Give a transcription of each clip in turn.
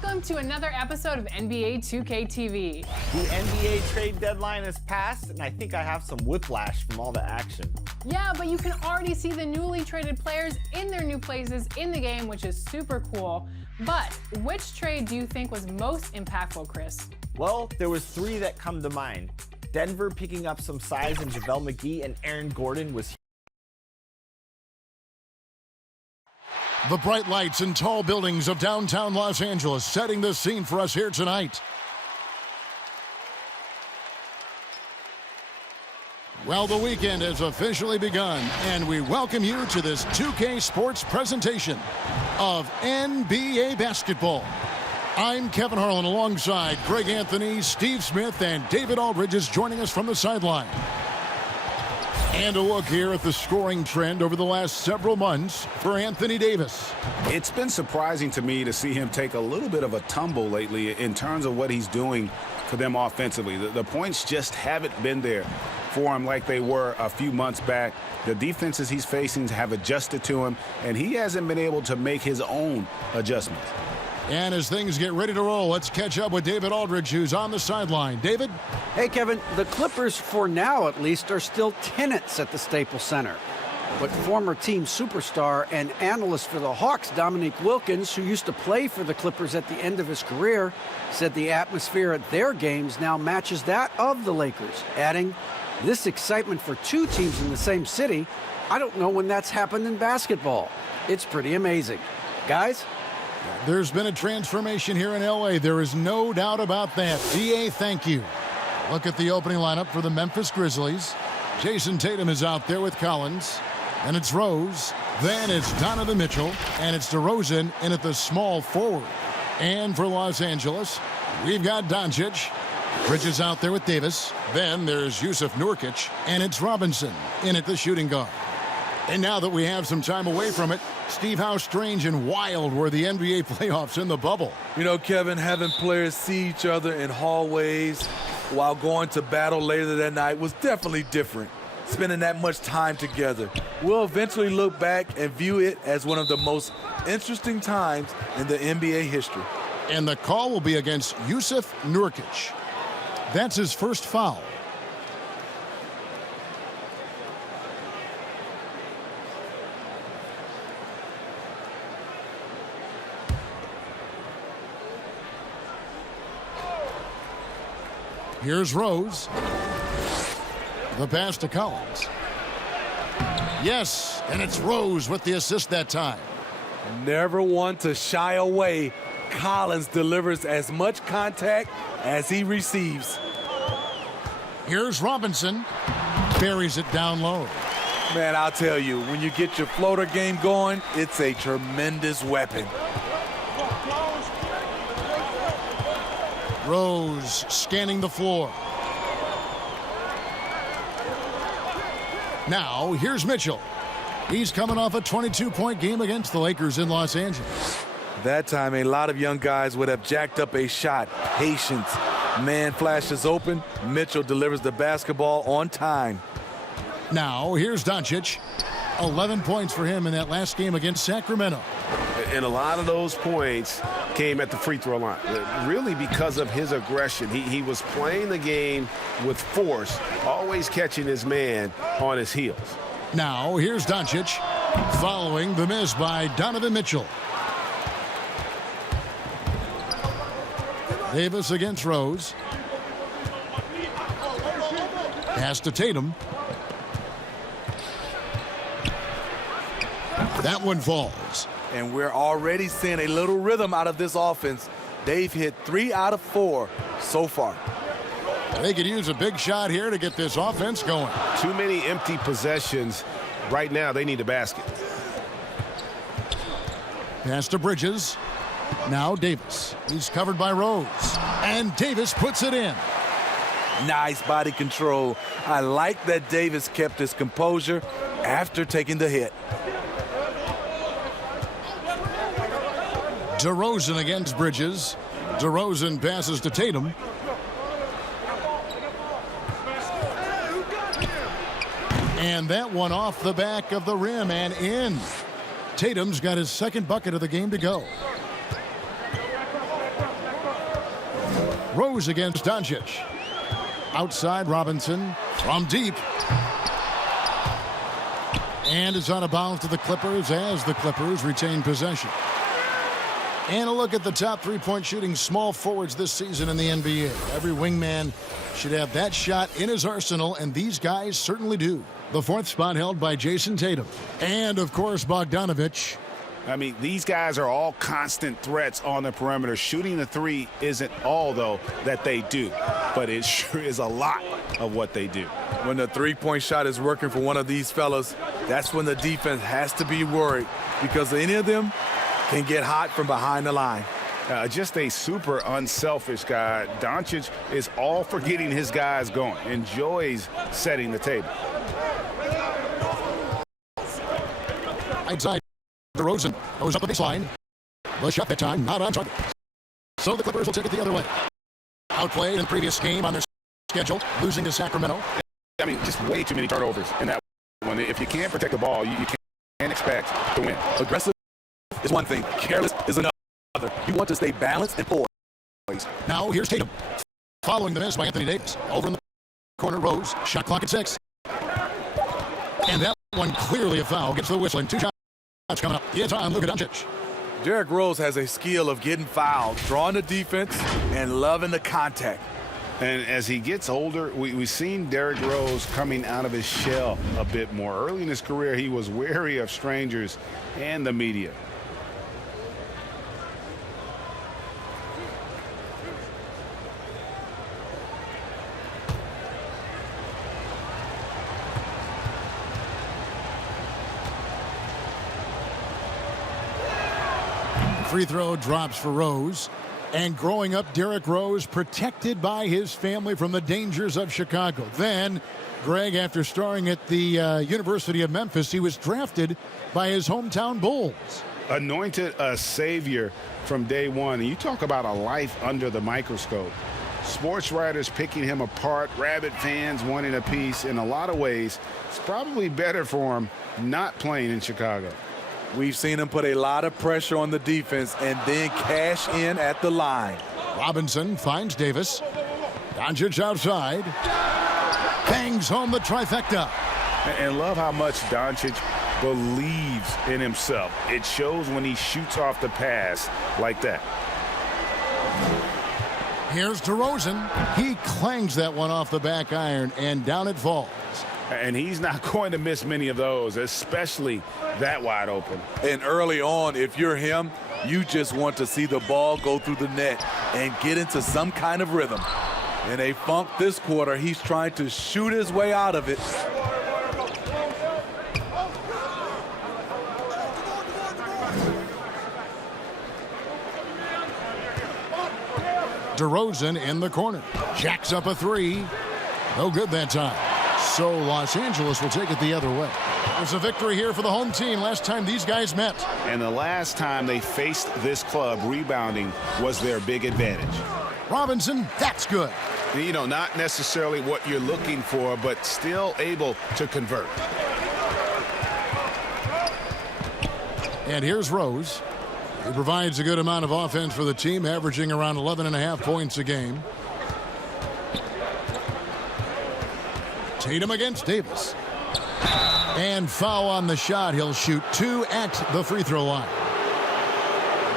Welcome to another episode of NBA 2K TV. The NBA trade deadline has passed, and I think I have some whiplash from all the action. Yeah, but you can already see the newly traded players in their new places in the game, which is super cool. But which trade do you think was most impactful, Chris? Well, there was three that come to mind. Denver picking up some size in JaVale McGee and Aaron Gordon was. The bright lights and tall buildings of downtown Los Angeles setting the scene for us here tonight. Well, the weekend has officially begun, and we welcome you to this 2K Sports presentation of NBA basketball. I'm Kevin Harlan alongside Greg Anthony, Steve Smith, and David Aldridge is joining us from the sideline. And a look here at the scoring trend over the last several months for Anthony Davis. It's been surprising to me to see him take a little bit of a tumble lately in terms of what he's doing for them offensively. The points just haven't been there for him like they were a few months back. The defenses he's facing have adjusted to him, and he hasn't been able to make his own adjustments. And as things get ready to roll, let's catch up with David Aldridge, who's on the sideline. David? Hey, Kevin. The Clippers, for now at least, are still tenants at the Staples Center. But former team superstar and analyst for the Hawks, Dominique Wilkins, who used to play for the Clippers at the end of his career, said the atmosphere at their games now matches that of the Lakers, adding, "This excitement for two teams in the same city, I don't know when that's happened in basketball. It's pretty amazing." Guys? There's been a transformation here in L.A. There is no doubt about that. DA, thank you. Look at the opening lineup for the Memphis Grizzlies. Jason Tatum is out there with Collins. And it's Rose. Then it's Donovan Mitchell. And it's DeRozan in at the small forward. And for Los Angeles, we've got Doncic. Bridges out there with Davis. Then there's Yusuf Nurkic. And it's Robinson in at the shooting guard. And now that we have some time away from it, Steve, how strange and wild were the NBA playoffs in the bubble? You know, Kevin, having players see each other in hallways while going to battle later that night was definitely different. Spending that much time together. We'll eventually look back and view it as one of the most interesting times in the NBA history. And the call will be against Yusuf Nurkic. That's his first foul. Here's Rose. The pass to Collins. Yes, and it's Rose with the assist that time. Never one to shy away. Collins delivers as much contact as he receives. Here's Robinson. Buries it down low. Man, I'll tell you, when you get your floater game going, it's a tremendous weapon. Rose scanning the floor. Now, here's Mitchell. He's coming off a 22-point game against the Lakers in Los Angeles. That time, a lot of young guys would have jacked up a shot. Patience. Man flashes open. Mitchell delivers the basketball on time. Now, here's Doncic. 11 points for him in that last game against Sacramento. And a lot of those points came at the free throw line, really because of his aggression. He was playing the game with force, always catching his man on his heels. Now, here's Doncic, following the miss by Donovan Mitchell. Davis against Rose. Pass to Tatum. That one falls. And we're already seeing a little rhythm out of this offense. They've hit 3 out of 4 so far. They could use a big shot here to get this offense going. Too many empty possessions. Right now, they need a basket. Pass to Bridges. Now Davis. He's covered by Rose. And Davis puts it in. Nice body control. I like that Davis kept his composure after taking the hit. DeRozan against Bridges. DeRozan passes to Tatum. And that one off the back of the rim and in. Tatum's got his second bucket of the game to go. Rose against Doncic. Outside Robinson from deep. And it's out of bounds to the Clippers as the Clippers retain possession. And a look at the top three-point shooting small forwards this season in the NBA. Every wingman should have that shot in his arsenal, and these guys certainly do. The fourth spot held by Jason Tatum. And, of course, Bogdanović. I mean, these guys are all constant threats on the perimeter. Shooting the three isn't all, though, that they do. But it sure is a lot of what they do. When the three-point shot is working for one of these fellas, that's when the defense has to be worried, because any of them can get hot from behind the line. Just a super unselfish guy. Doncic is all for getting his guys going. Enjoys setting the table. Outside, DeRozan goes up the baseline. The shot that time not on target. So the Clippers will take it the other way. Outplayed in the previous game on their schedule, losing to Sacramento. I mean, just way too many turnovers in that one. If you can't protect the ball, you can't expect to win. Aggressive is one thing. Careless is another. You want to stay balanced and poised. Now here's Tatum. Following the miss by Anthony Davis. Over in the corner, Rose. Shot clock at 6. And that one clearly a foul. Gets the whistle and 2 shots coming up. It's on Luka Doncic. Derrick Rose has a skill of getting fouled, drawing the defense, and loving the contact. And as he gets older, we've seen Derrick Rose coming out of his shell a bit more. Early in his career, he was wary of strangers and the media. Free throw drops for Rose. And growing up, Derrick Rose protected by his family from the dangers of Chicago. Then, Greg, after starring at the University of Memphis, he was drafted by his hometown Bulls. Anointed a savior from day one. And you talk about a life under the microscope. Sports writers picking him apart, rabid fans wanting a piece. In a lot of ways, it's probably better for him not playing in Chicago. We've seen him put a lot of pressure on the defense and then cash in at the line. Robinson finds Davis. Doncic outside. Bangs home the trifecta. And love how much Doncic believes in himself. It shows when he shoots off the pass like that. Here's DeRozan. He clangs that one off the back iron, and down it falls. And he's not going to miss many of those, especially that wide open. And early on, if you're him, you just want to see the ball go through the net and get into some kind of rhythm. In a funk this quarter, he's trying to shoot his way out of it. DeRozan in the corner. Jacks up a 3. No good that time. So Los Angeles will take it the other way. There's a victory here for the home team last time these guys met. And the last time they faced this club, rebounding was their big advantage. Robinson, that's good. You know, not necessarily what you're looking for, but still able to convert. And here's Rose. He provides a good amount of offense for the team, averaging around 11.5 points a game. Tatum against Davis. And foul on the shot. He'll shoot 2 at the free throw line.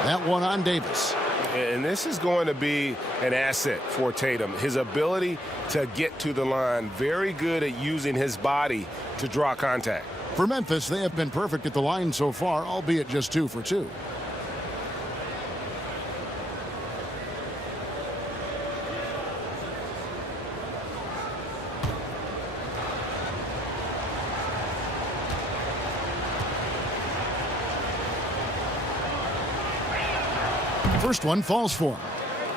That one on Davis. And this is going to be an asset for Tatum. His ability to get to the line, very good at using his body to draw contact. For Memphis, they have been perfect at the line so far, albeit just 2 for 2. First one falls for him.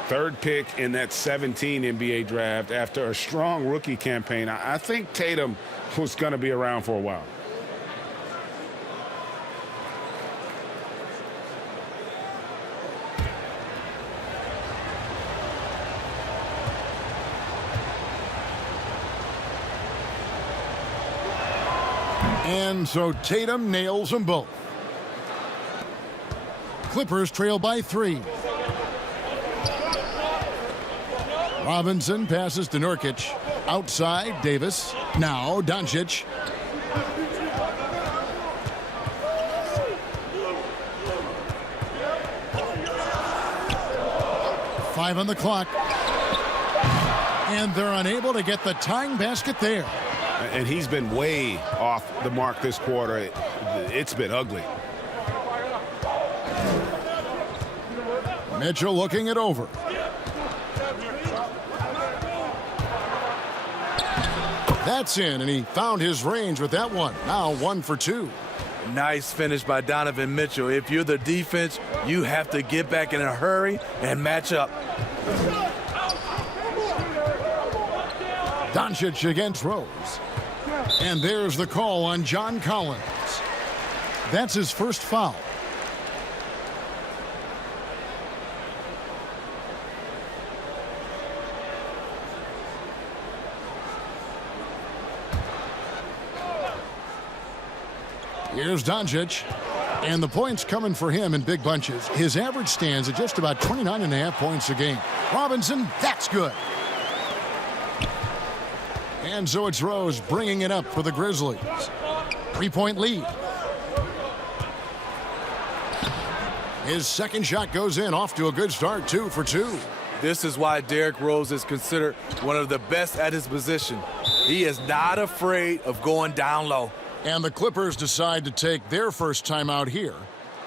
Third pick in that 17 NBA draft after a strong rookie campaign. I think Tatum was going to be around for a while. And so Tatum nails them both. Clippers trail by 3. Robinson passes to Nurkic. Outside, Davis. Now, Doncic. Five on the clock. And they're unable to get the tying basket there. And he's been way off the mark this quarter. It's been ugly. Mitchell looking it over. That's in, and he found his range with that one. Now 1 for 2. Nice finish by Donovan Mitchell. If you're the defense, you have to get back in a hurry and match up. Doncic against Rose. And there's the call on John Collins. That's his first foul. Here's Doncic, and the points coming for him in big bunches. His average stands at just about 29.5 points a game. Robinson, that's good. And so it's Rose bringing it up for the Grizzlies. 3-point lead. His second shot goes in, off to a good start, 2 for 2. This is why Derrick Rose is considered one of the best at his position. He is not afraid of going down low. And the Clippers decide to take their first time out here.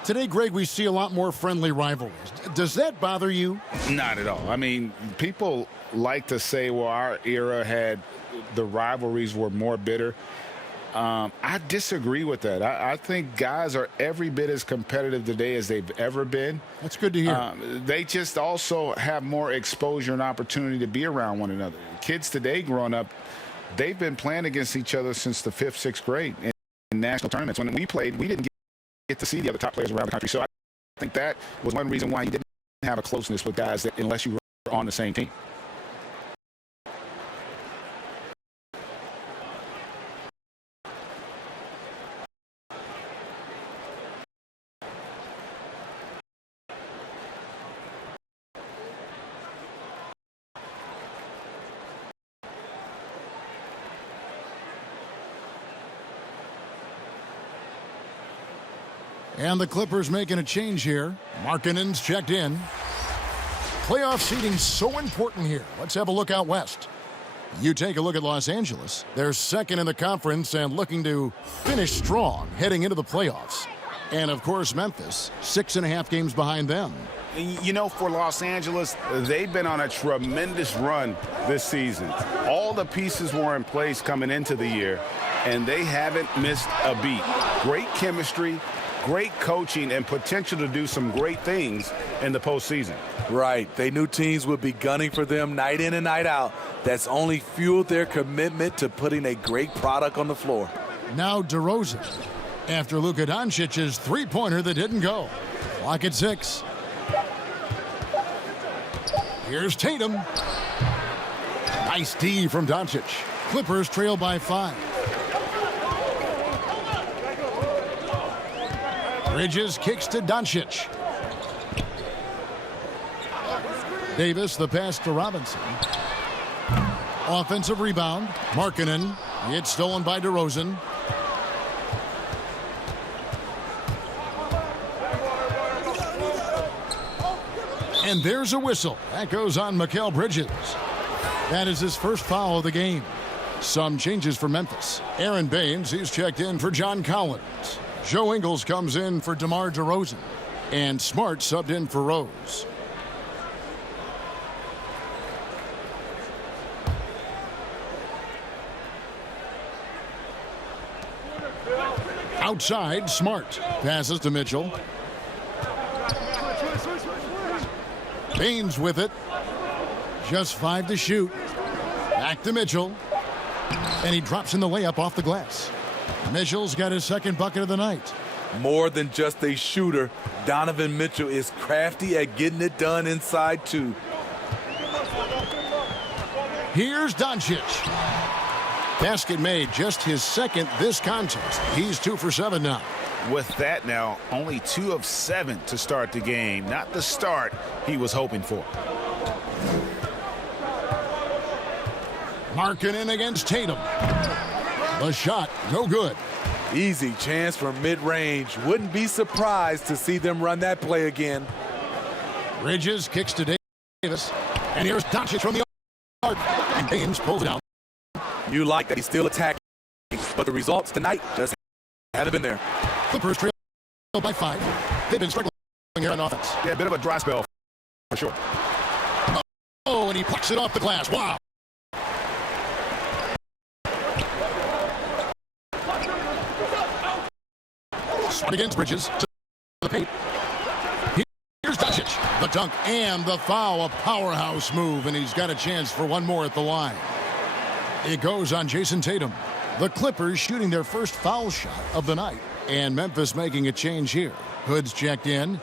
Today, Greg, we see a lot more friendly rivalries. Does that bother you? Not at all. I mean, people like to say, well, our era had the rivalries were more bitter. I disagree with that. I think guys are every bit as competitive today as they've ever been. That's good to hear. They just also have more exposure and opportunity to be around one another. Kids today growing up, they've been playing against each other since the 5th, 6th grade in national tournaments. When we played, we didn't get to see the other top players around the country. So I think that was one reason why you didn't have a closeness with guys unless you were on the same team. And the Clippers making a change here. Markkanen's checked in. Playoff seeding's so important here. Let's have a look out west. You take a look at Los Angeles. They're second in the conference and looking to finish strong heading into the playoffs. And, of course, Memphis, 6.5 games behind them. You know, for Los Angeles, they've been on a tremendous run this season. All the pieces were in place coming into the year, and they haven't missed a beat. Great chemistry, great coaching, and potential to do some great things in the postseason. Right. They knew teams would be gunning for them night in and night out. That's only fueled their commitment to putting a great product on the floor. Now DeRozan, after Luka Doncic's three-pointer that didn't go. Clock at 6. Here's Tatum. Nice D from Doncic. Clippers trail by 5. Bridges kicks to Doncic. Davis, the pass to Robinson. Offensive rebound. Markkanen. It's stolen by DeRozan. And there's a whistle. That goes on Mikal Bridges. That is his first foul of the game. Some changes for Memphis. Aaron Baines, he's checked in for John Collins. Joe Ingles comes in for DeMar DeRozan. And Smart subbed in for Rose. Outside, Smart passes to Mitchell. Baines with it. Just 5 to shoot. Back to Mitchell. And he drops in the layup off the glass. Mitchell's got his second bucket of the night. More than just a shooter, Donovan Mitchell is crafty at getting it done inside too. Here's Doncic. Basket made, just his second this contest. He's 2 for 7 now. With that now, only 2 of 7 to start the game. Not the start he was hoping for. Markkanen against Tatum. The shot, no good. Easy chance from mid-range. Wouldn't be surprised to see them run that play again. Bridges kicks to Davis. And here's Doncic from the arc. And James pulls it out. You like that he's still attacking, but the results tonight just haven't been there. Clippers trail by 5. They've been struggling here on offense. Yeah, a bit of a dry spell for sure. Oh, and he plucks it off the glass. Wow. Smart against Bridges to the paint. Here's Doncic. The dunk and the foul. A powerhouse move, and he's got a chance for one more at the line. It goes on Jason Tatum. The Clippers shooting their first foul shot of the night. And Memphis making a change here. Hood's checked in.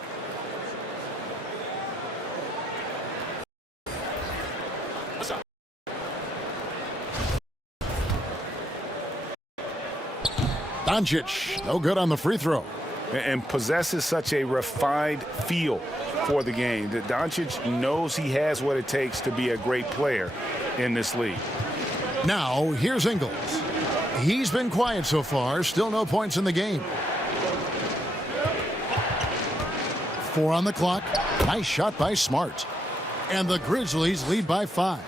Doncic, no good on the free throw. And possesses such a refined feel for the game that Doncic knows he has what it takes to be a great player in this league. Now, here's Ingles. He's been quiet so far. Still no points in the game. 4 on the clock. Nice shot by Smart. And the Grizzlies lead by 5.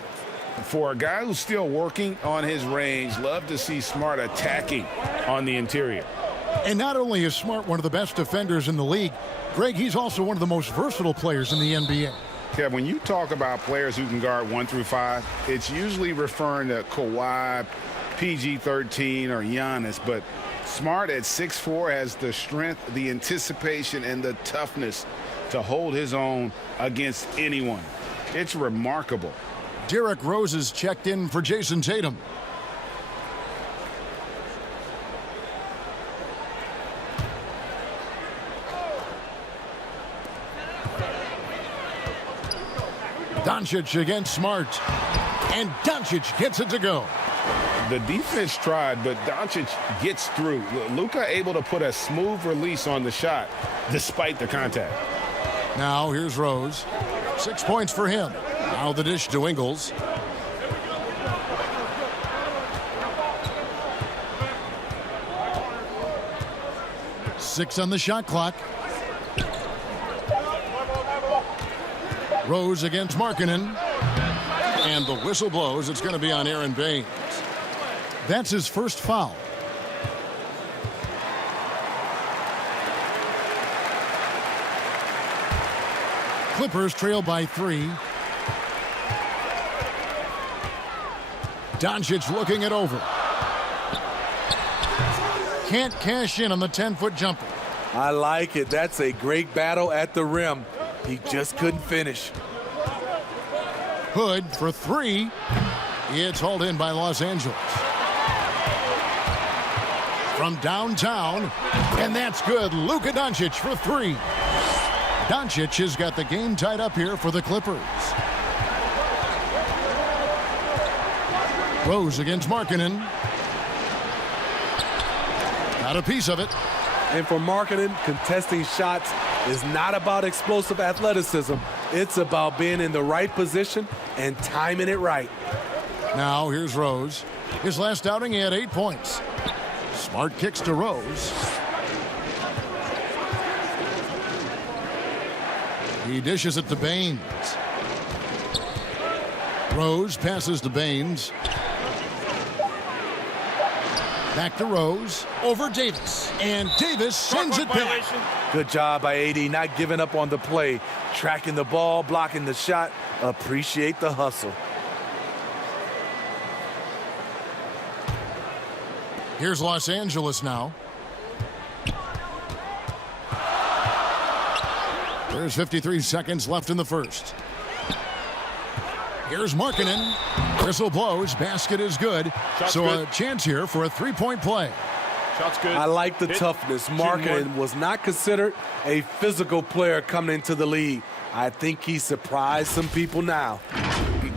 For a guy who's still working on his range, love to see Smart attacking on the interior. And not only is Smart one of the best defenders in the league, Greg, he's also one of the most versatile players in the NBA. Yeah, when you talk about players who can guard 1 through 5, it's usually referring to Kawhi, PG-13, or Giannis. But Smart at 6'4" has the strength, the anticipation, and the toughness to hold his own against anyone. It's remarkable. Derrick Rose is checked in for Jason Tatum. Doncic against Smart. And Doncic gets it to go. The defense tried, but Doncic gets through. Luka able to put a smooth release on the shot despite the contact. Now here's Rose. 6 points for him. Now the dish to Ingles. Six on the shot clock. Rose against Markkanen. And the whistle blows. It's going to be on Aaron Baines. That's his first foul. Clippers trail by 3. Doncic looking it over. Can't cash in on the 10-foot jumper. I like it. That's a great battle at the rim. He just couldn't finish. Hood for 3. It's hauled in by Los Angeles. From downtown, and that's good. Luka Doncic for 3. Doncic has got the game tied up here for the Clippers. Rose against Markkanen. Got a piece of it. And for Markkanen, contesting shots is not about explosive athleticism. It's about being in the right position and timing it right. Now here's Rose. His last outing, he had 8 points. Smart kicks to Rose. He dishes it to Baines. Rose passes to Baines. Back to Rose. Over Davis. And Davis sends it back. Good job by AD, not giving up on the play. Tracking the ball, blocking the shot. Appreciate the hustle. Here's Los Angeles now. There's 53 seconds left in the first. Here's Markkanen. Whistle blows. Basket is good. Shot's so good. A chance here for a three-point play. Shot's good. I like the Hit. toughness. Shooting Markkanen one. was not considered a physical player coming into the league. I think he surprised some people now.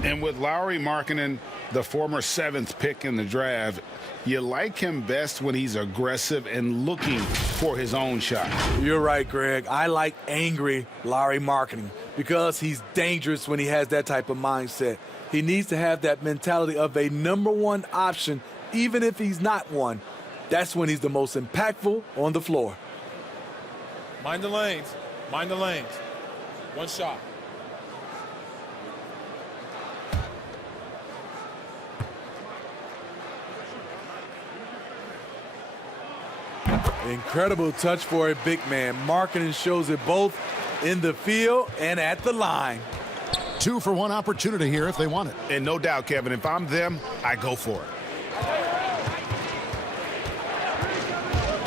And with Lauri Markkanen, the former 7th pick in the draft, you like him best when he's aggressive and looking for his own shot. You're right, Greg. I like angry Lauri Markkanen because he's dangerous when he has that type of mindset. He needs to have that mentality of a number one option, even if he's not one. That's when he's the most impactful on the floor. Mind the lanes. Mind the lanes. One shot. Incredible touch for a big man. Marketing shows it both in the field and at the line. 2 for 1 opportunity here if they want it. And no doubt, Kevin, if I'm them, I go for it.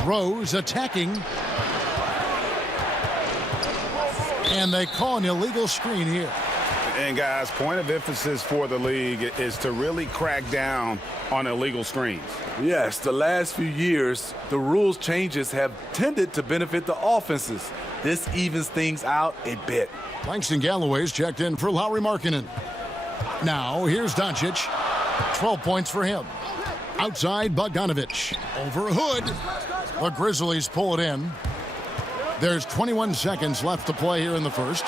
Rose attacking. And they call an illegal screen here. And, guys, point of emphasis for the league is to really crack down on illegal screens. Yes, the last few years, the rules changes have tended to benefit the offenses. This evens things out a bit. Langston Galloway's checked in for Lauri Markkanen. Now, here's Doncic. 12 points for him. Outside, Bogdanovic. Over Hood. The Grizzlies pull it in. There's 21 seconds left to play here in the first.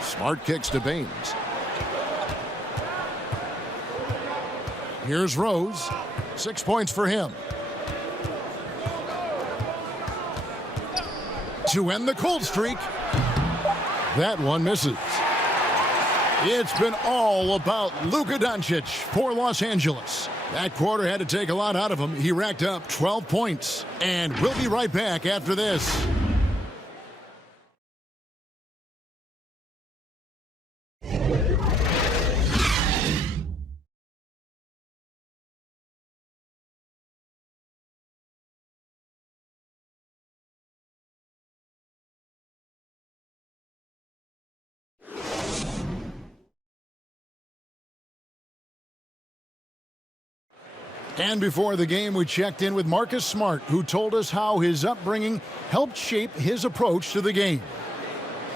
Smart kicks to Baines. Here's Rose. 6 points for him. To end the cold streak. That one misses. It's been all about Luka Doncic for Los Angeles. That quarter had to take a lot out of him. He racked up 12 points. And we'll be right back after this. And before the game, we checked in with Marcus Smart, who told us how his upbringing helped shape his approach to the game.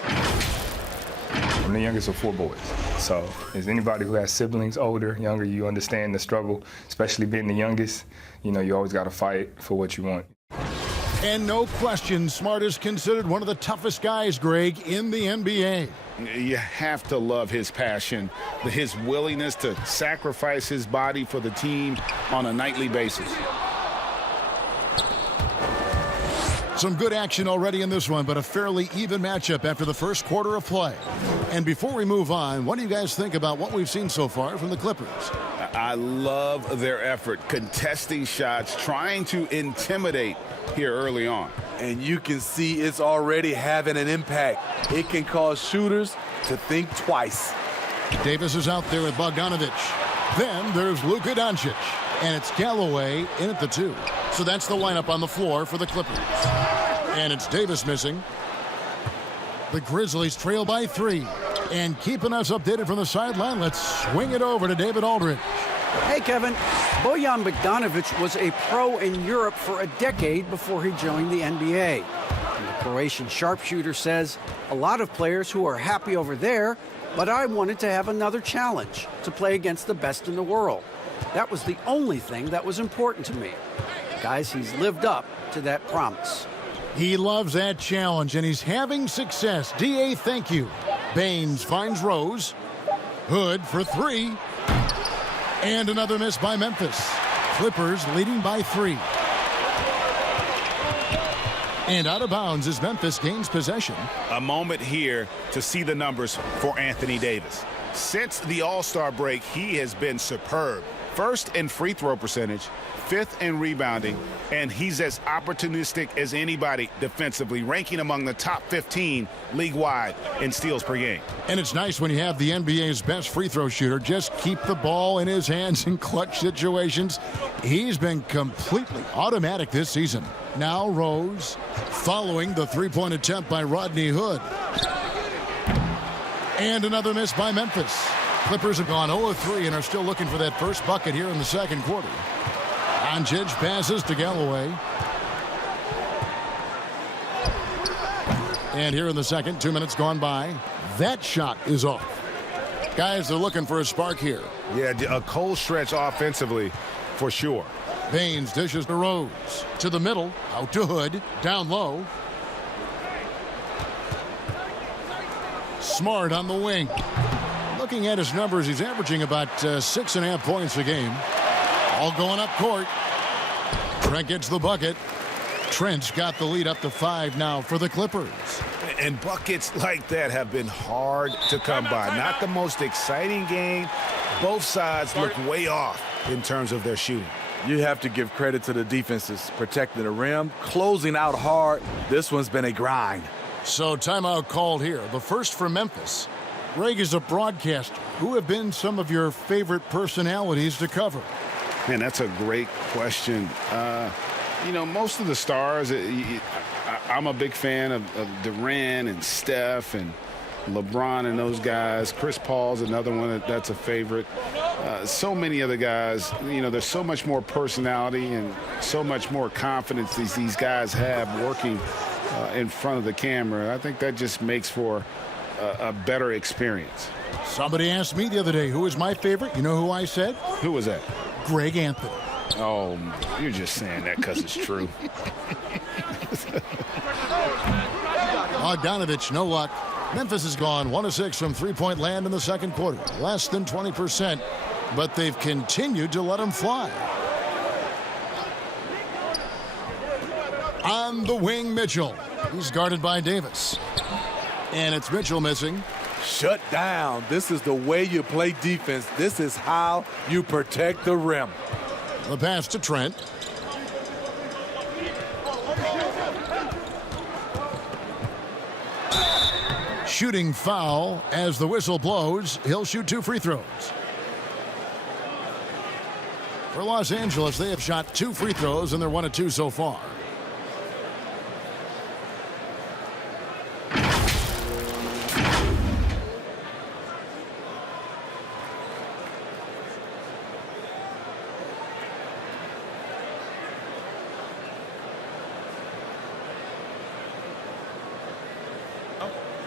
I'm the youngest of 4 boys. So as anybody who has siblings, older, younger, you understand the struggle, especially being the youngest. You know, you always got to fight for what you want. And no question, Smart is considered one of the toughest guys, Greg, in the NBA. You have to love his passion, his willingness to sacrifice his body for the team on a nightly basis. Some good action already in this one, but a fairly even matchup after the first quarter of play. And before we move on, what do you guys think about what we've seen so far from the Clippers? I love their effort, contesting shots, trying to intimidate here early on. And you can see it's already having an impact. It can cause shooters to think twice. Davis is out there with Bogdanovic. Then there's Luka Doncic. And it's Galloway in at the 2. So that's the lineup on the floor for the Clippers. And it's Davis missing. The Grizzlies trail by 3. And keeping us updated from the sideline, let's swing it over to David Aldridge. Hey, Kevin. Bojan Bogdanovic was a pro in Europe for a decade before he joined the NBA. And the Croatian sharpshooter says, a lot of players who are happy over there, but I wanted to have another challenge, to play against the best in the world. That was the only thing that was important to me. Guys, he's lived up to that promise. He loves that challenge, and he's having success. D.A., thank you. Baines finds Rose. Hood for 3. And another miss by Memphis. Clippers leading by 3. And out of bounds as Memphis gains possession. A moment here to see the numbers for Anthony Davis. Since the All-Star break, he has been superb. First in free throw percentage, 5th in rebounding, and he's as opportunistic as anybody defensively, ranking among the top 15 league-wide in steals per game. And it's nice when you have the NBA's best free throw shooter just keep the ball in his hands in clutch situations. He's been completely automatic this season. Now Rose following the three-point attempt by Rodney Hood. And another miss by Memphis. Clippers have gone 0-3 and are still looking for that first bucket here in the second quarter. Doncic passes to Galloway. And here in the second, 2 minutes gone by. That shot is off. Guys, they're looking for a spark here. Yeah, a cold stretch offensively for sure. Baines dishes to Rose. To the middle, out to Hood, down low. Smart on the wing. Looking at his numbers, he's averaging about 6.5 points a game. All going up court. Trent gets the bucket. Trent's got the lead up to 5 now for the Clippers. And buckets like that have been hard to come by. Not the most exciting game. Both sides look way off in terms of their shooting. You have to give credit to the defenses, protecting the rim, closing out hard. This one's been a grind. So timeout called here. The first for Memphis. Greg is a broadcaster. Who have been some of your favorite personalities to cover? Man, that's a great question. You know, most of the stars, I'm a big fan of Durant and Steph and LeBron and those guys. Chris Paul's another one that's a favorite. So many other guys, you know, there's so much more personality and so much more confidence these guys have working in front of the camera. I think that just makes for a better experience. Somebody asked me the other day, who is my favorite? You know who I said? Who was that? Greg Anthony. Oh, you're just saying that because it's true. Bogdanovich, no luck. Memphis has gone 1 of 6 from three-point land in the second quarter. Less than 20%, but they've continued to let him fly. On the wing, Mitchell. He's guarded by Davis. And it's Mitchell missing. Shut down. This is the way you play defense. This is how you protect the rim. The pass to Trent. Shooting foul as the whistle blows. He'll shoot 2 free throws. For Los Angeles, they have shot 2 free throws, and they're 1 of 2 so far.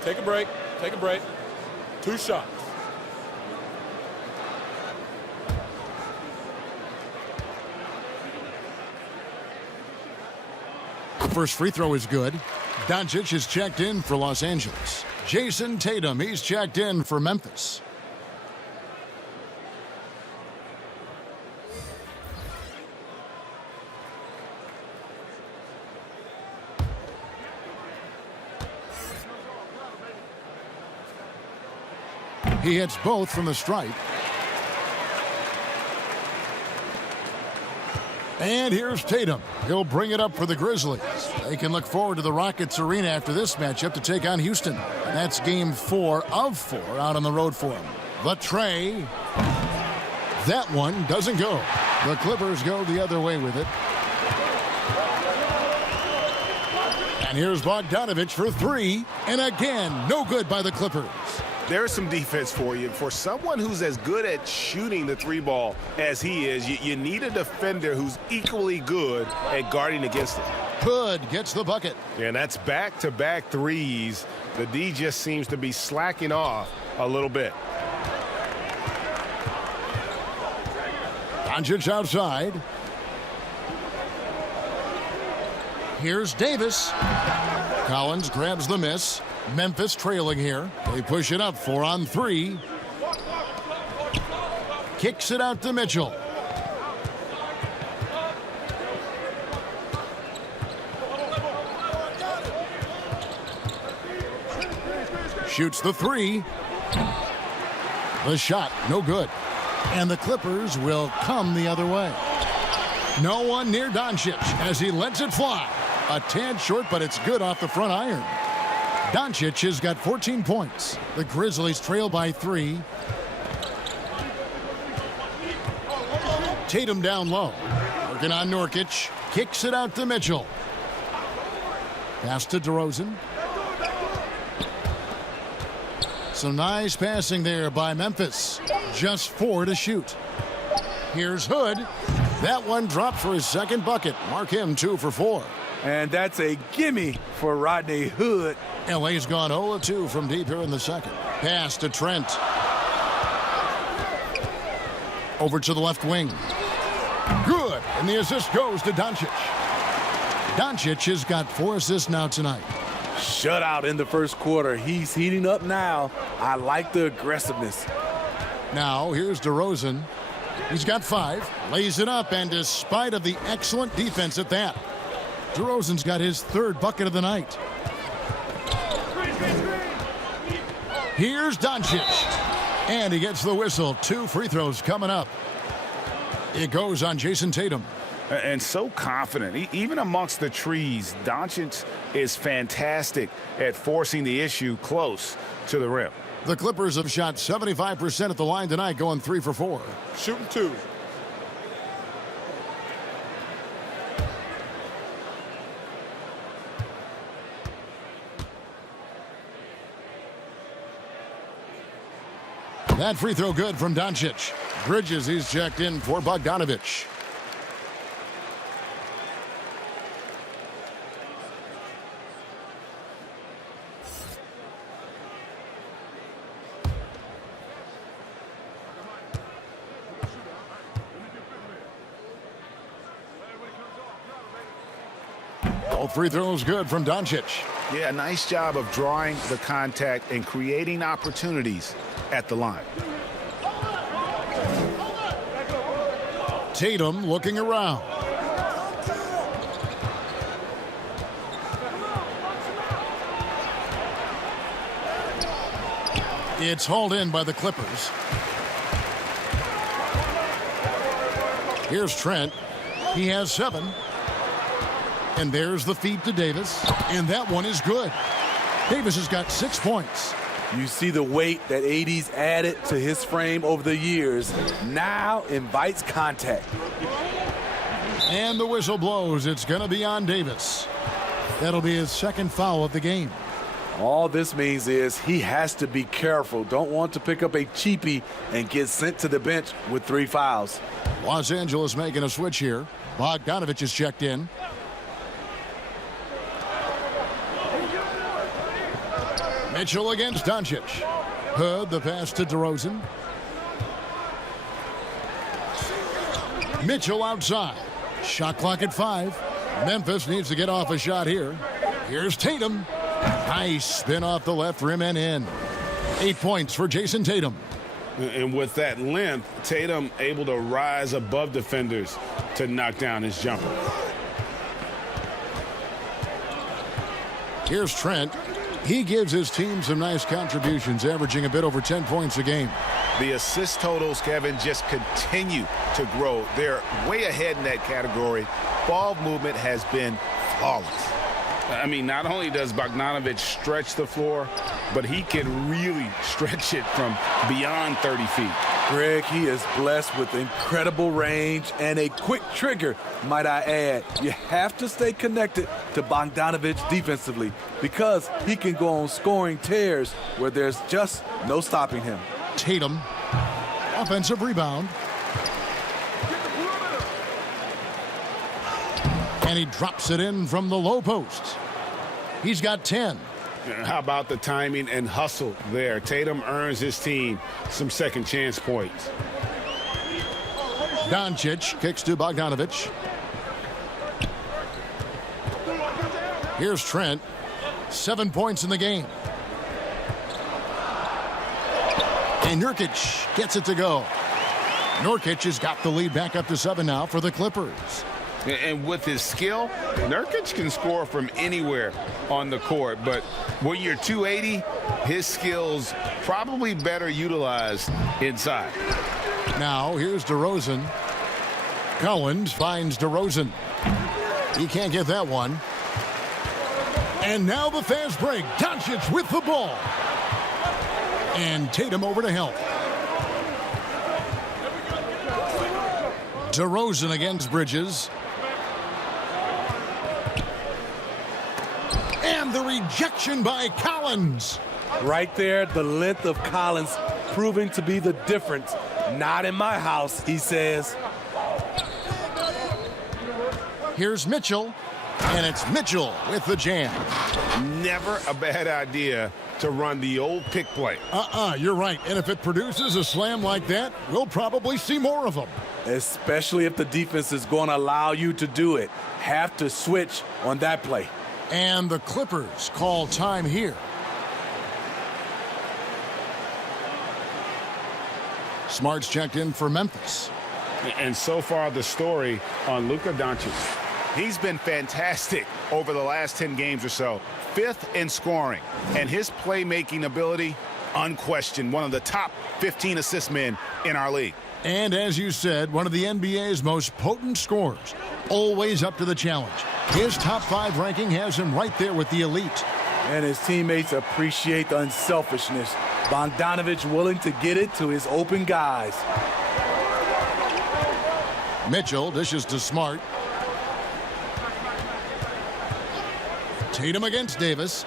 Take a break. Take a break. 2 shots. First free throw is good. Doncic is checked in for Los Angeles. Jason Tatum, he's checked in for Memphis. He hits both from the stripe. And here's Tatum. He'll bring it up for the Grizzlies. They can look forward to the Rockets Arena after this matchup to take on Houston. And that's game 4 of 4 out on the road for him. The tray. That one doesn't go. The Clippers go the other way with it. And here's Bogdanovich for 3. And again, no good by the Clippers. There's some defense for you. For someone who's as good at shooting the 3 ball as he is, you need a defender who's equally good at guarding against it. Hood gets the bucket. And that's back-to-back threes. The D just seems to be slacking off a little bit. Doncic outside. Here's Davis. Collins grabs the miss. Memphis trailing here. They push it up 4 on 3. Kicks it out to Mitchell. Shoots the 3. The shot, no good. And the Clippers will come the other way. No one near Doncic as he lets it fly. A tad short, but it's good off the front iron. Doncic has got 14 points. The Grizzlies trail by 3. Tatum down low. Working on Nurkic. Kicks it out to Mitchell. Pass to DeRozan. Some nice passing there by Memphis. Just 4 to shoot. Here's Hood. That one dropped for his second bucket. Mark him 2 for 4. And that's a gimme for Rodney Hood. LA's gone 0-2 from deep here in the second. Pass to Trent. Over to the left wing. Good. And the assist goes to Doncic. Doncic has got 4 assists now tonight. Shutout in the first quarter. He's heating up now. I like the aggressiveness. Now, here's DeRozan. He's got 5, lays it up, and despite of the excellent defense at that, DeRozan's got his 3rd bucket of the night. Here's Doncic, and he gets the whistle. 2 free throws coming up. It goes on Jason Tatum. And so confident. Even amongst the trees, Doncic is fantastic at forcing the issue close to the rim. The Clippers have shot 75% at the line tonight, going 3 for 4. Shooting 2. That free throw good from Doncic. Bridges, he's checked in for Bogdanovich. All free throws good from Doncic. Yeah, nice job of drawing the contact and creating opportunities at the line. Tatum looking around. It's hauled in by the Clippers. Here's Trent. He has 7. And there's the feed to Davis. And that one is good. Davis has got 6 points. You see the weight that AD's added to his frame over the years. Now invites contact. And the whistle blows. It's going to be on Davis. That'll be his 2nd foul of the game. All this means is he has to be careful. Don't want to pick up a cheapie and get sent to the bench with 3 fouls. Los Angeles making a switch here. Bogdanovich is checked in. Mitchell against Doncic. Hood, the pass to DeRozan. Mitchell outside. Shot clock at 5. Memphis needs to get off a shot here. Here's Tatum. Nice spin off the left rim and in. 8 points for Jason Tatum. And with that length, Tatum able to rise above defenders to knock down his jumper. Here's Trent. He gives his team some nice contributions, averaging a bit over 10 points a game. The assist totals, Kevin, just continue to grow. They're way ahead in that category. Ball movement has been flawless. I mean, not only does Bogdanovich stretch the floor, but he can really stretch it from beyond 30 feet. Greg, he is blessed with incredible range and a quick trigger, might I add. You have to stay connected to Bogdanovich defensively because he can go on scoring tears where there's just no stopping him. Tatum, offensive rebound. And he drops it in from the low post. He's got 10. How about the timing and hustle there? Tatum earns his team some second chance points. Doncic kicks to Bogdanovich. Here's Trent. 7 points in the game. And Nurkic gets it to go. Nurkic has got the lead back up to 7 now for the Clippers. And with his skill, Nurkic can score from anywhere on the court. But when you're 280, his skills probably better utilized inside. Now here's DeRozan. Collins finds DeRozan. He can't get that one. And now the fast break. Doncic with the ball. And Tatum over to help. DeRozan against Bridges. And the rejection by Collins. Right there, the length of Collins proving to be the difference. Not in my house, he says. Here's Mitchell. And it's Mitchell with the jam. Never a bad idea to run the old pick play. You're right. And if it produces a slam like that, we'll probably see more of them. Especially if the defense is going to allow you to do it. Have to switch on that play. And the Clippers call time here. Smart's checked in for Memphis. And so far, the story on Luka Doncic. He's been fantastic over the last 10 games or so. 5th in scoring. And his playmaking ability, unquestioned. One of the top 15 assist men in our league. And as you said, one of the NBA's most potent scorers. Always up to the challenge. His top 5 ranking has him right there with the elite. And his teammates appreciate the unselfishness. Bogdanovich willing to get it to his open guys. Mitchell dishes to Smart. Tatum against Davis.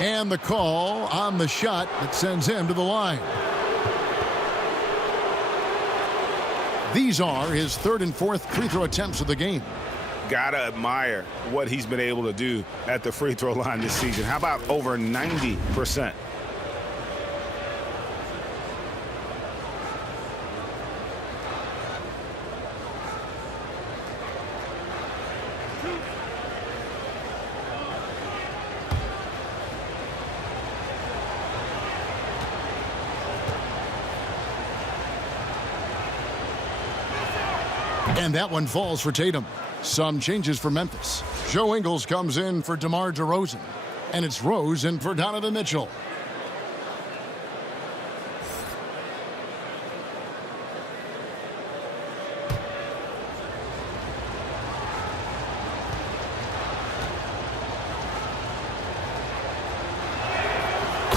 And the call on the shot that sends him to the line. These are his 3rd and 4th free throw attempts of the game. Gotta admire what he's been able to do at the free throw line this season. How about over 90%? And that one falls for Tatum. Some changes for Memphis. Joe Ingles comes in for DeMar DeRozan. And it's Rose in for Donovan Mitchell.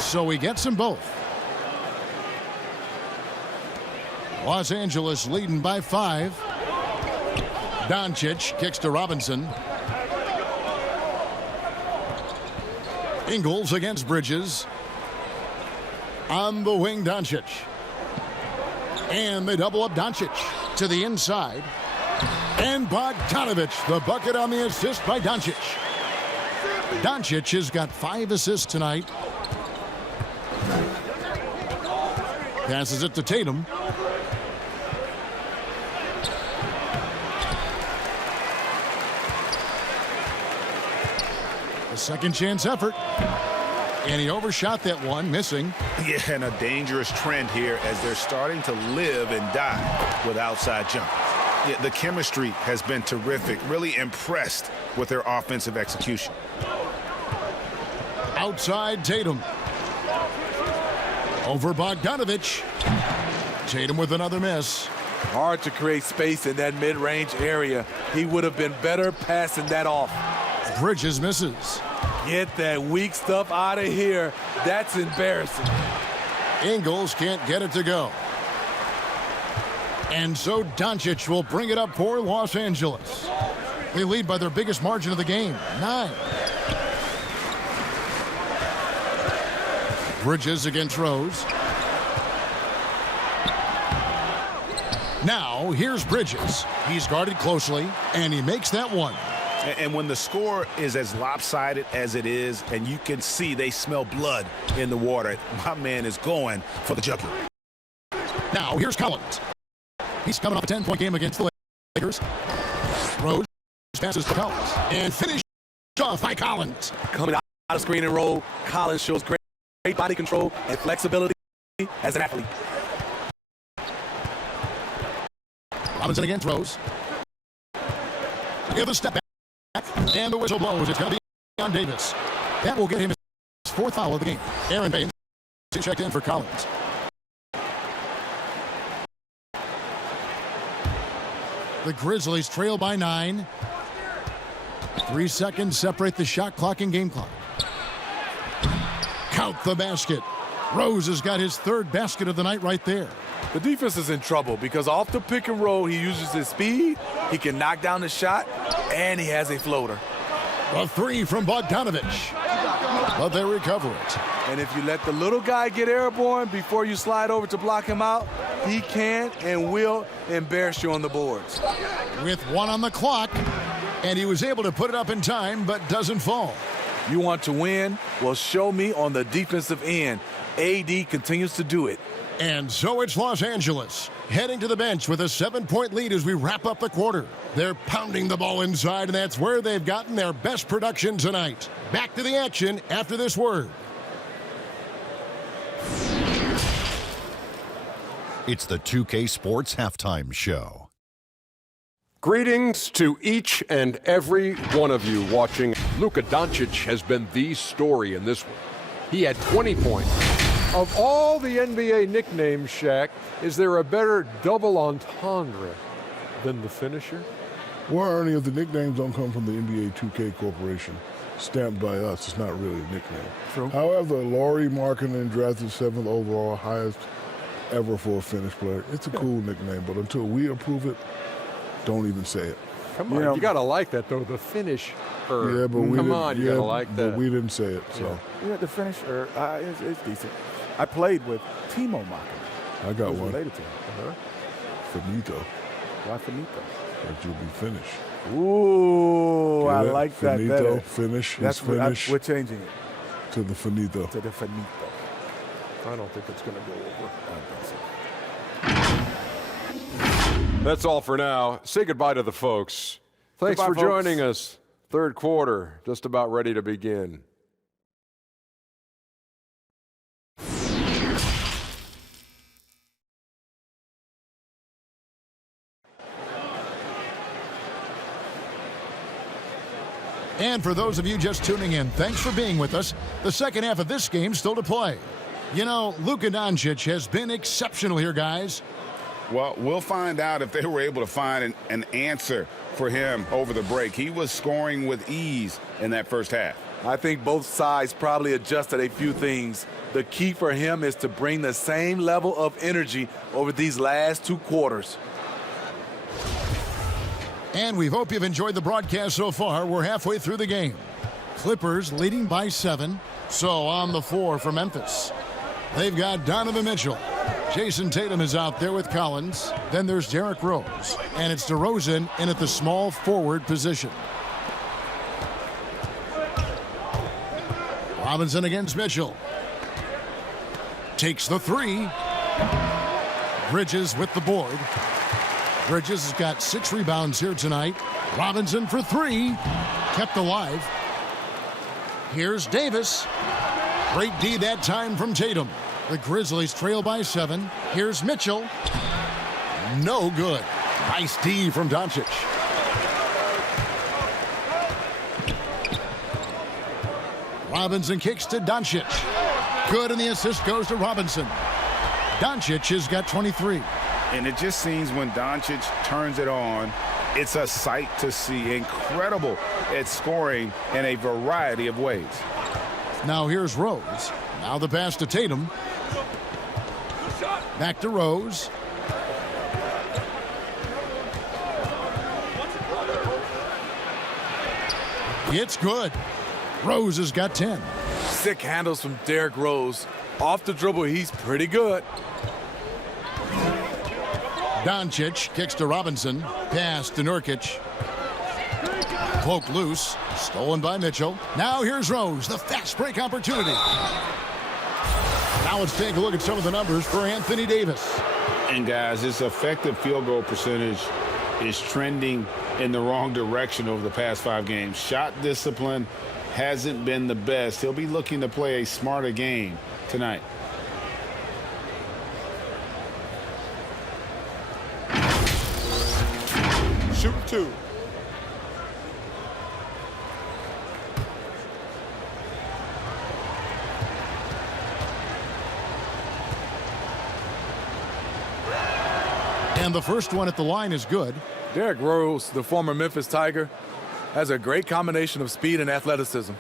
So he gets them both. Los Angeles leading by 5. Doncic kicks to Robinson. Ingles against Bridges. On the wing, Doncic. And they double up Doncic to the inside. And Bogdanovich, the bucket on the assist by Doncic. Doncic has got 5 assists tonight. Passes it to Tatum. Second chance effort. And he overshot that one, missing. Yeah, and a dangerous trend here as they're starting to live and die with outside jump. Yeah, the chemistry has been terrific. Really impressed with their offensive execution. Outside Tatum. Over Bogdanovich. Tatum with another miss. Hard to create space in that mid-range area. He would have been better passing that off. Bridges misses. Get that weak stuff out of here. That's embarrassing. Ingles can't get it to go. And so Doncic will bring it up for Los Angeles. They lead by their biggest margin of the game, 9. Bridges against Rose. Now here's Bridges. He's guarded closely, and he makes that one. And when the score is as lopsided as it is, and you can see they smell blood in the water, my man is going for the jugular. Now here's Collins. He's coming off a 10-point game against the Lakers. Rose passes to Collins and finished off by Collins. Coming out of screen and roll, Collins shows great body control and flexibility as an athlete. Robinson against Rose. Give a step back. And the whistle blows. It's going to be on Davis. That will get him his 4th foul of the game. Aaron Baines checked in for Collins. The Grizzlies trail by 9. 3 seconds separate the shot clock and game clock. Count the basket. Rose has got his 3rd basket of the night right there. The defense is in trouble because off the pick and roll, he uses his speed, he can knock down the shot, and he has a floater. A 3 from Bogdanovich. But they recover it. And if you let the little guy get airborne before you slide over to block him out, he can and will embarrass you on the boards. With 1 on the clock, and he was able to put it up in time, but doesn't fall. You want to win? Well, show me on the defensive end. AD continues to do it. And so it's Los Angeles, heading to the bench with a 7-point lead as we wrap up the quarter. They're pounding the ball inside, and that's where they've gotten their best production tonight. Back to the action after this word. It's the 2K Sports Halftime Show. Greetings to each and every one of you watching. Luka Doncic has been the story in this one. He had 20 points. Of all the NBA nicknames, Shaq, is there a better double entendre than the finisher? Well, Ernie, if the nicknames don't come from the NBA 2K Corporation, stamped by us, it's not really a nickname. True. However, Lauri Markkanen drafted 7th overall, highest ever for a finish player. It's a cool nickname, but until we approve it, don't even say it. Come on, you got to like that, though, the finish. Yeah, but we Come didn't, on, you got to like that. But we didn't say it, so. Yeah, the finisher is decent. I played with Timo Markkanen. I got one. Related to him. Finito. Why Finito? That you'll be finished. Ooh, Get I it? like that Finito, better. finish, That's his finish. we're changing it. To the Finito. To the Finito. I don't think it's going to go over. I think so. That's all for now. Say goodbye to the folks. Thanks Goodbye, for joining us. Third quarter, just about ready to begin. And for those of you just tuning in, thanks for being with us. The second half of this game still to play. You know, Luka Doncic has been exceptional here, guys. Well, we'll find out if they were able to find an answer for him over the break. He was scoring with ease in that first half. I think both sides probably adjusted a few things. The key for him is to bring the same level of energy over these last 2 quarters. And we hope you've enjoyed the broadcast so far. We're halfway through the game. Clippers leading by 7. So on the floor for Memphis, they've got Donovan Mitchell. Jason Tatum is out there with Collins. Then there's Derrick Rose. And it's DeRozan in at the small forward position. Robinson against Mitchell. Takes the 3. Bridges with the board. Bridges has got 6 rebounds here tonight. Robinson for 3. Kept alive. Here's Davis. Great D that time from Tatum. The Grizzlies trail by 7. Here's Mitchell. No good. Nice D from Doncic. Robinson kicks to Doncic. Good, and the assist goes to Robinson. Doncic has got 23. And it just seems when Doncic turns it on, it's a sight to see. Incredible at scoring in a variety of ways. Now here's Rose. Now the pass to Tatum. Back to Rose. It's good. Rose has got 10. Sick handles from Derrick Rose. Off the dribble, he's pretty good. Doncic kicks to Robinson. Pass to Nurkic. Poked loose. Stolen by Mitchell. Now here's Rose. The fast break opportunity. Now let's take a look at some of the numbers for Anthony Davis. And guys, his effective field goal percentage is trending in the wrong direction over the past 5 games. Shot discipline hasn't been the best. He'll be looking to play a smarter game tonight. Shoot 2. And the first one at the line is good. Derrick Rose, the former Memphis Tiger, has a great combination of speed and athleticism.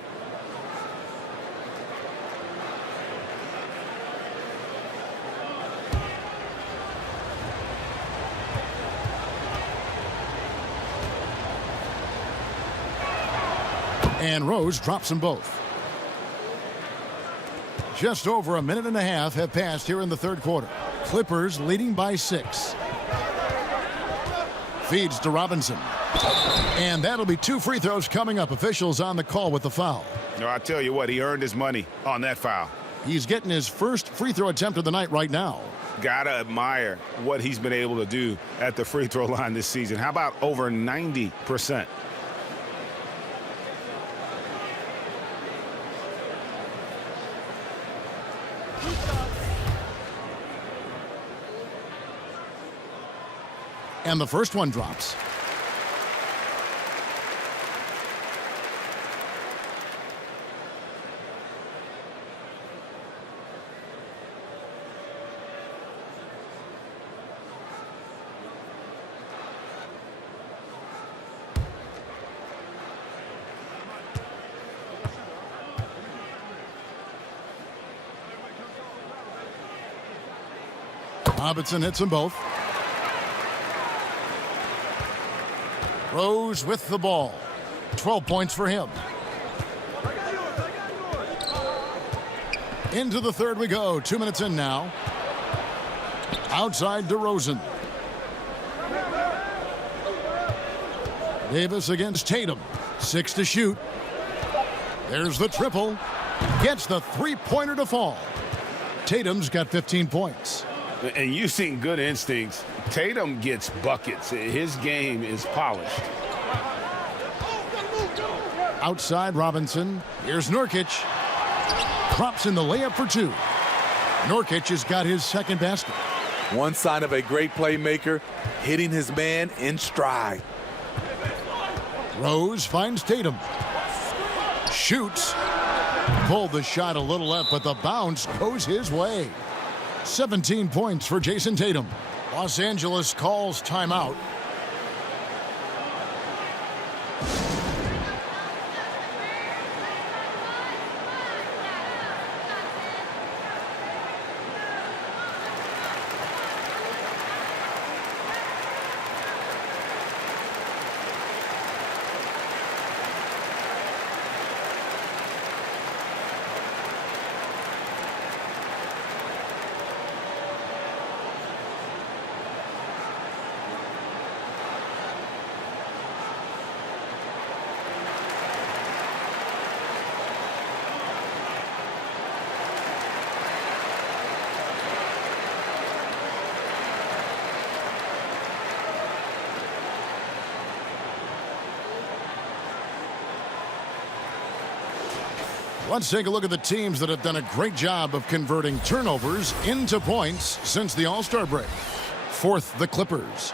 And Rose drops them both. Just over a minute and a half have passed here in the third quarter. Clippers leading by 6. Feeds to Robinson. And that'll be 2 free throws coming up. Officials on the call with the foul. No, I tell you what, he earned his money on that foul. He's getting his first free throw attempt of the night right now. Gotta admire what he's been able to do at the free throw line this season. How about over 90%? And the first one drops. Robinson hits them both. Rose with the ball. 12 points for him. Into the third we go. 2 minutes in now. Outside DeRozan. Davis against Tatum. 6 to shoot. There's the triple. Gets the three-pointer to fall. Tatum's got 15 points. And you've seen good instincts. Tatum gets buckets. His game is polished. Outside Robinson. Here's Nurkic. Drops in the layup for 2. Nurkic has got his second basket. One sign of a great playmaker, hitting his man in stride. Rose finds Tatum. Shoots. Pulled the shot a little left, but the bounce goes his way. 17 points for Jason Tatum. Los Angeles calls timeout. Let's take a look at the teams that have done a great job of converting turnovers into points since the All-Star break. Fourth, the Clippers.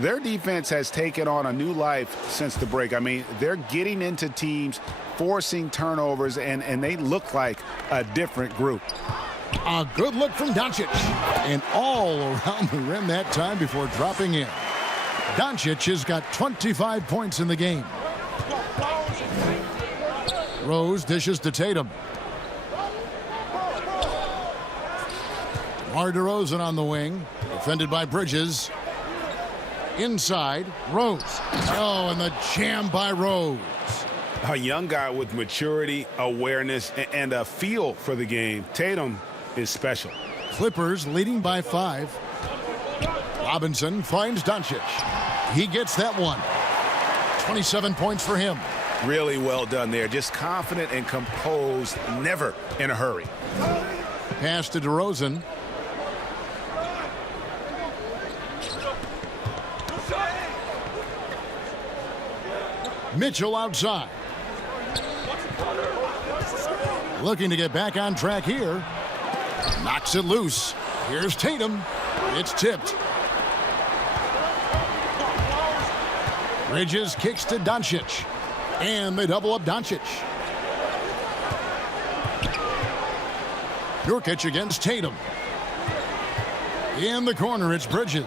Their defense has taken on a new life since the break. I mean, they're getting into teams, forcing turnovers, and they look like a different group. A good look from Doncic. And all around the rim that time before dropping in. Doncic has got 25 points in the game. Rose dishes to Tatum. DeMar DeRozan on the wing. Defended by Bridges. Inside, Rose. Oh, and the jam by Rose. A young guy with maturity, awareness, and a feel for the game. Tatum is special. Clippers leading by 5. Robinson finds Doncic. He gets that one. 27 points for him. Really well done there. Just confident and composed, never in a hurry. Pass to DeRozan. Mitchell outside. Looking to get back on track here. Knocks it loose. Here's Tatum. It's tipped. Bridges kicks to Doncic. And they double up Doncic. Nurkic against Tatum. In the corner, it's Bridges.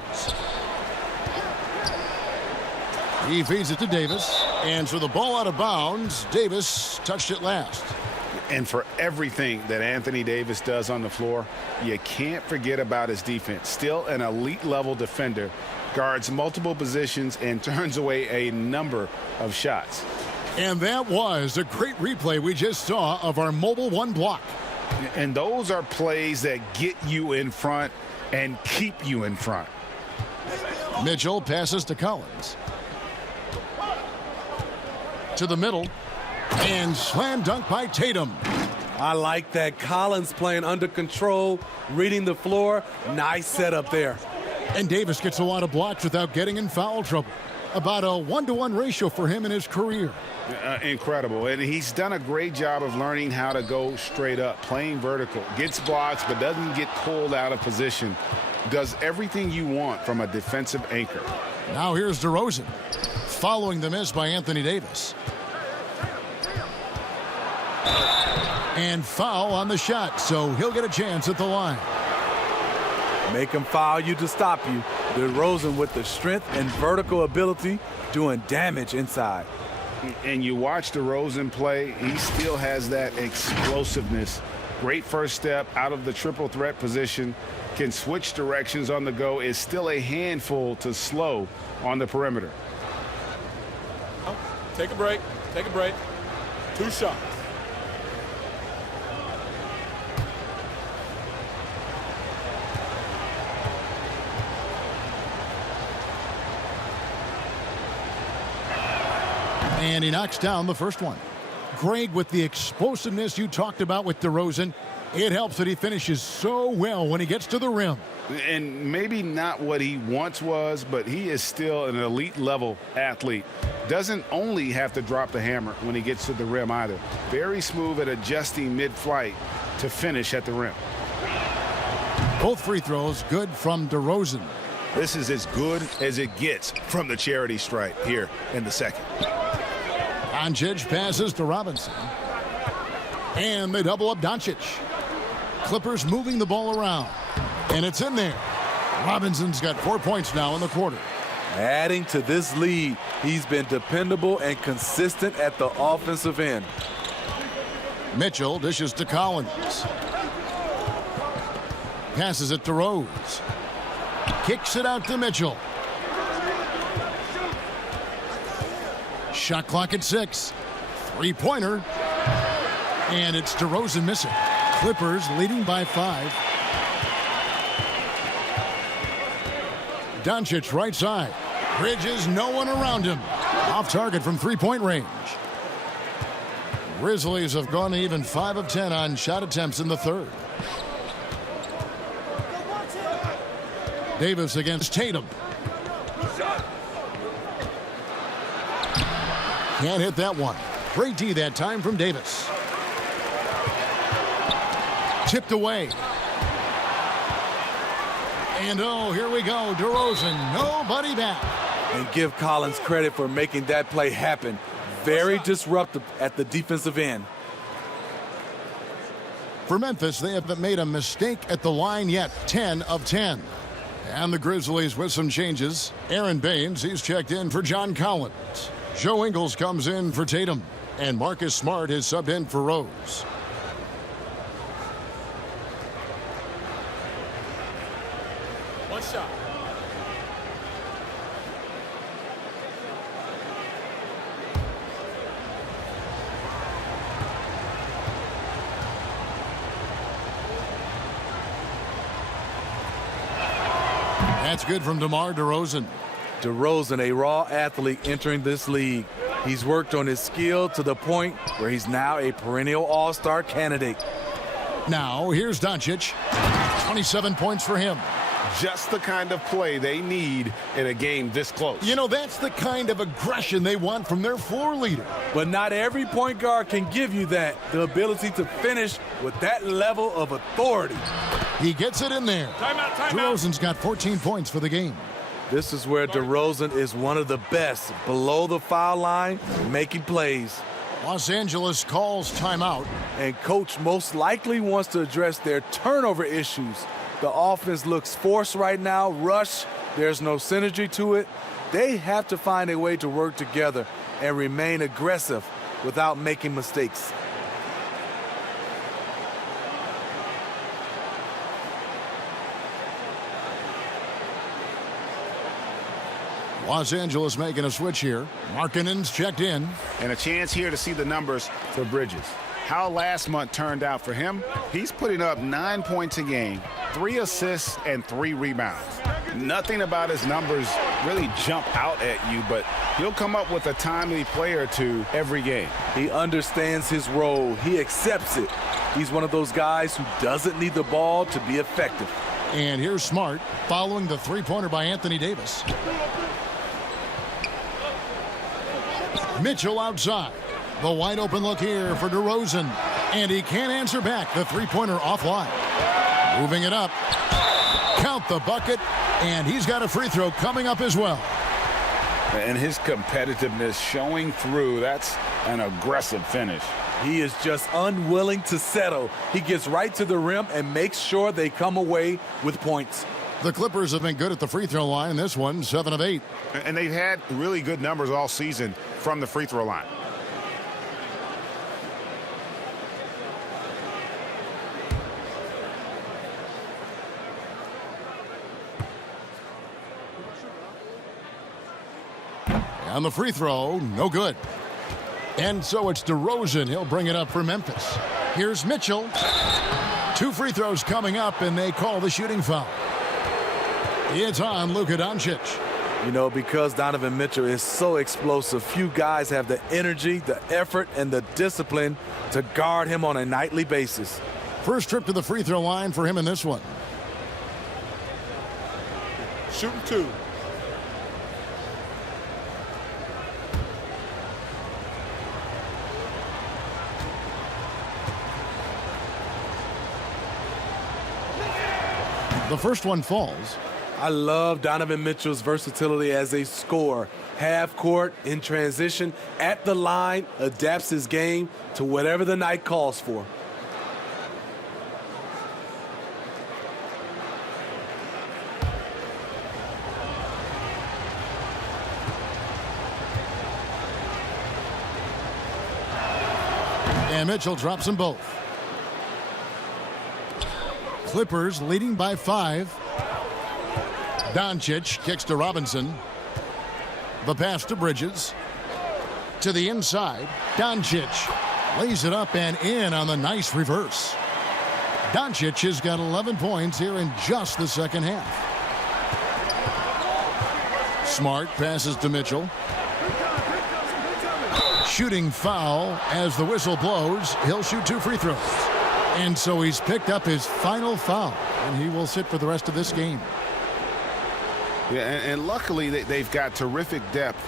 He feeds it to Davis. And so the ball out of bounds. Davis touched it last. And for everything that Anthony Davis does on the floor, you can't forget about his defense. Still an elite level defender. Guards multiple positions and turns away a number of shots. And that was a great replay we just saw of our Mobile One block. And those are plays that get you in front and keep you in front. Mitchell passes to Collins. To the middle. And slam dunk by Tatum. I like that. Collins playing under control, reading the floor. Nice setup there. And Davis gets a lot of blocks without getting in foul trouble. About a 1-to-1 ratio for him in his career. Incredible. And he's done a great job of learning how to go straight up, playing vertical. Gets blocks, but doesn't get pulled out of position. Does everything you want from a defensive anchor. Now here's DeRozan, following the miss by Anthony Davis. And foul on the shot, so he'll get a chance at the line. Make him foul you to stop you. DeRozan with the strength and vertical ability doing damage inside. And you watch DeRozan play, he still has that explosiveness. Great first step out of the triple threat position. Can switch directions on the go. Is still a handful to slow on the perimeter. Take a break. Take a break. 2 shots. And he knocks down the first one. Greg, with the explosiveness you talked about with DeRozan, it helps that he finishes so well when he gets to the rim. And maybe not what he once was, but he is still an elite level athlete. Doesn't only have to drop the hammer when he gets to the rim either. Very smooth at adjusting mid-flight to finish at the rim. Both free throws good from DeRozan. This is as good as it gets from the charity stripe here in the second. Doncic passes to Robinson. And they double up Doncic. Clippers moving the ball around. And it's in there. Robinson's got 4 points now in the quarter. Adding to this lead, he's been dependable and consistent at the offensive end. Mitchell dishes to Collins. Passes it to Rose. Kicks it out to Mitchell. Shot clock at 6. Three-pointer. And it's DeRozan missing. Clippers leading by 5. Doncic right side. Bridges, no one around him. Off target from three-point range. Grizzlies have gone even 5 of 10 on shot attempts in the third. Davis against Tatum. Can't hit that one. Great D that time from Davis. Tipped away. And oh, here we go. DeRozan, nobody back. And give Collins credit for making that play happen. Very disruptive at the defensive end. For Memphis, they haven't made a mistake at the line yet. 10 of 10. And the Grizzlies with some changes. Aaron Baines, he's checked in for John Collins. Joe Ingles comes in for Tatum. And Marcus Smart is subbed in for Rose. One shot. That's good from DeMar DeRozan. DeRozan, a raw athlete entering this league. He's worked on his skill to the point where he's now a perennial all-star candidate. Now, here's Doncic. 27 points for him. Just the kind of play they need in a game this close. You know, that's the kind of aggression they want from their floor leader. But not every point guard can give you that, the ability to finish with that level of authority. He gets it in there. Timeout, timeout. DeRozan's got 14 points for the game. This is where DeRozan is one of the best, below the foul line, making plays. Los Angeles calls timeout. And coach most likely wants to address their turnover issues. The offense looks forced right now, rush, there's no synergy to it. They have to find a way to work together and remain aggressive without making mistakes. Los Angeles making a switch here. Markkanen's checked in. And a chance here to see the numbers for Bridges. How last month turned out for him, he's putting up 9 points a game, 3 assists, and 3 rebounds. Nothing about his numbers really jump out at you, but he'll come up with a timely play or two every game. He understands his role. He accepts it. He's one of those guys who doesn't need the ball to be effective. And here's Smart following the three-pointer by Anthony Davis. Mitchell outside. The wide open look here for DeRozan. And he can't answer back. The three-pointer offline. Moving it up. Count the bucket. And he's got a free throw coming up as well. And his competitiveness showing through. That's an aggressive finish. He is just unwilling to settle. He gets right to the rim and makes sure they come away with points. The Clippers have been good at the free throw line. This one, 7 of 8. And they've had really good numbers all season from the free throw line. On the free throw, no good. And so it's DeRozan. He'll bring it up for Memphis. Here's Mitchell. 2 free throws coming up, and they call the shooting foul. It's on Luka Doncic. You know, because Donovan Mitchell is so explosive, few guys have the energy, the effort, and the discipline to guard him on a nightly basis. First trip to the free throw line for him in this one. Shooting 2. The first one falls. I love Donovan Mitchell's versatility as a scorer. Half court, in transition, at the line, adapts his game to whatever the night calls for. And Mitchell drops them both. Clippers leading by 5. Doncic kicks to Robinson. The pass to Bridges. To the inside. Doncic lays it up and in on the nice reverse. Doncic has got 11 points here in just the second half. Smart passes to Mitchell. Shooting foul as the whistle blows. He'll shoot 2 free throws. And so he's picked up his final foul, and he will sit for the rest of this game. Yeah, and luckily they've got terrific depth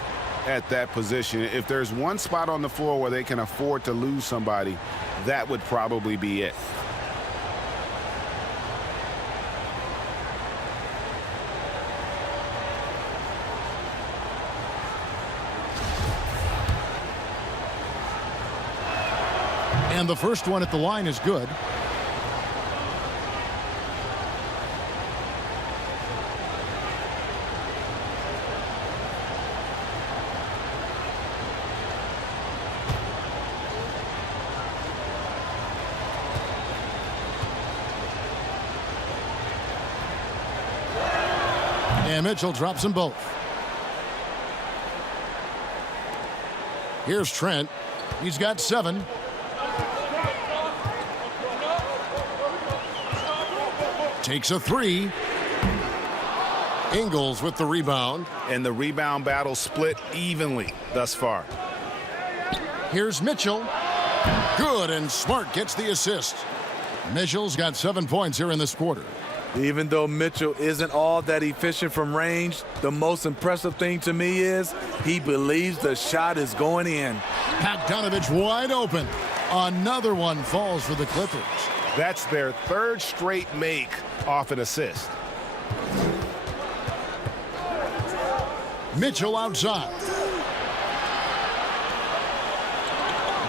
at that position. If there's one spot on the floor where they can afford to lose somebody, that would probably be it. And the first one at the line is good. And Mitchell drops them both. Here's Trent. He's got 7. Takes a 3. Ingles with the rebound. And the rebound battle split evenly thus far. Here's Mitchell. Good, and Smart gets the assist. Mitchell's got 7 points here in this quarter. Even though Mitchell isn't all that efficient from range, the most impressive thing to me is he believes the shot is going in. Bogdanovich wide open. Another one falls for the Clippers. That's their 3rd straight make off an assist. Mitchell outside.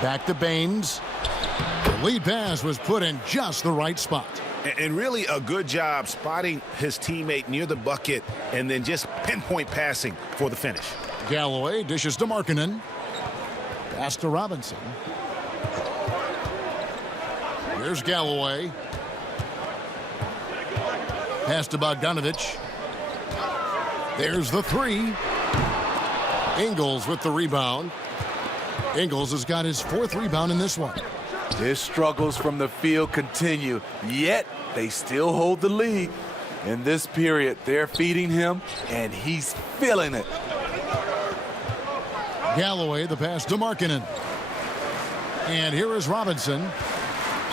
Back to Baines. The lead pass was put in just the right spot. And really a good job spotting his teammate near the bucket and then just pinpoint passing for the finish. Galloway dishes to Markkanen. Pass to Robinson. Here's Galloway. Pass to Bogdanovich. There's the 3. Ingles with the rebound. Ingles has got his 4th rebound in this one. His struggles from the field continue, yet they still hold the lead. In this period, they're feeding him, and he's feeling it. Galloway, the pass to Markkanen. And here is Robinson.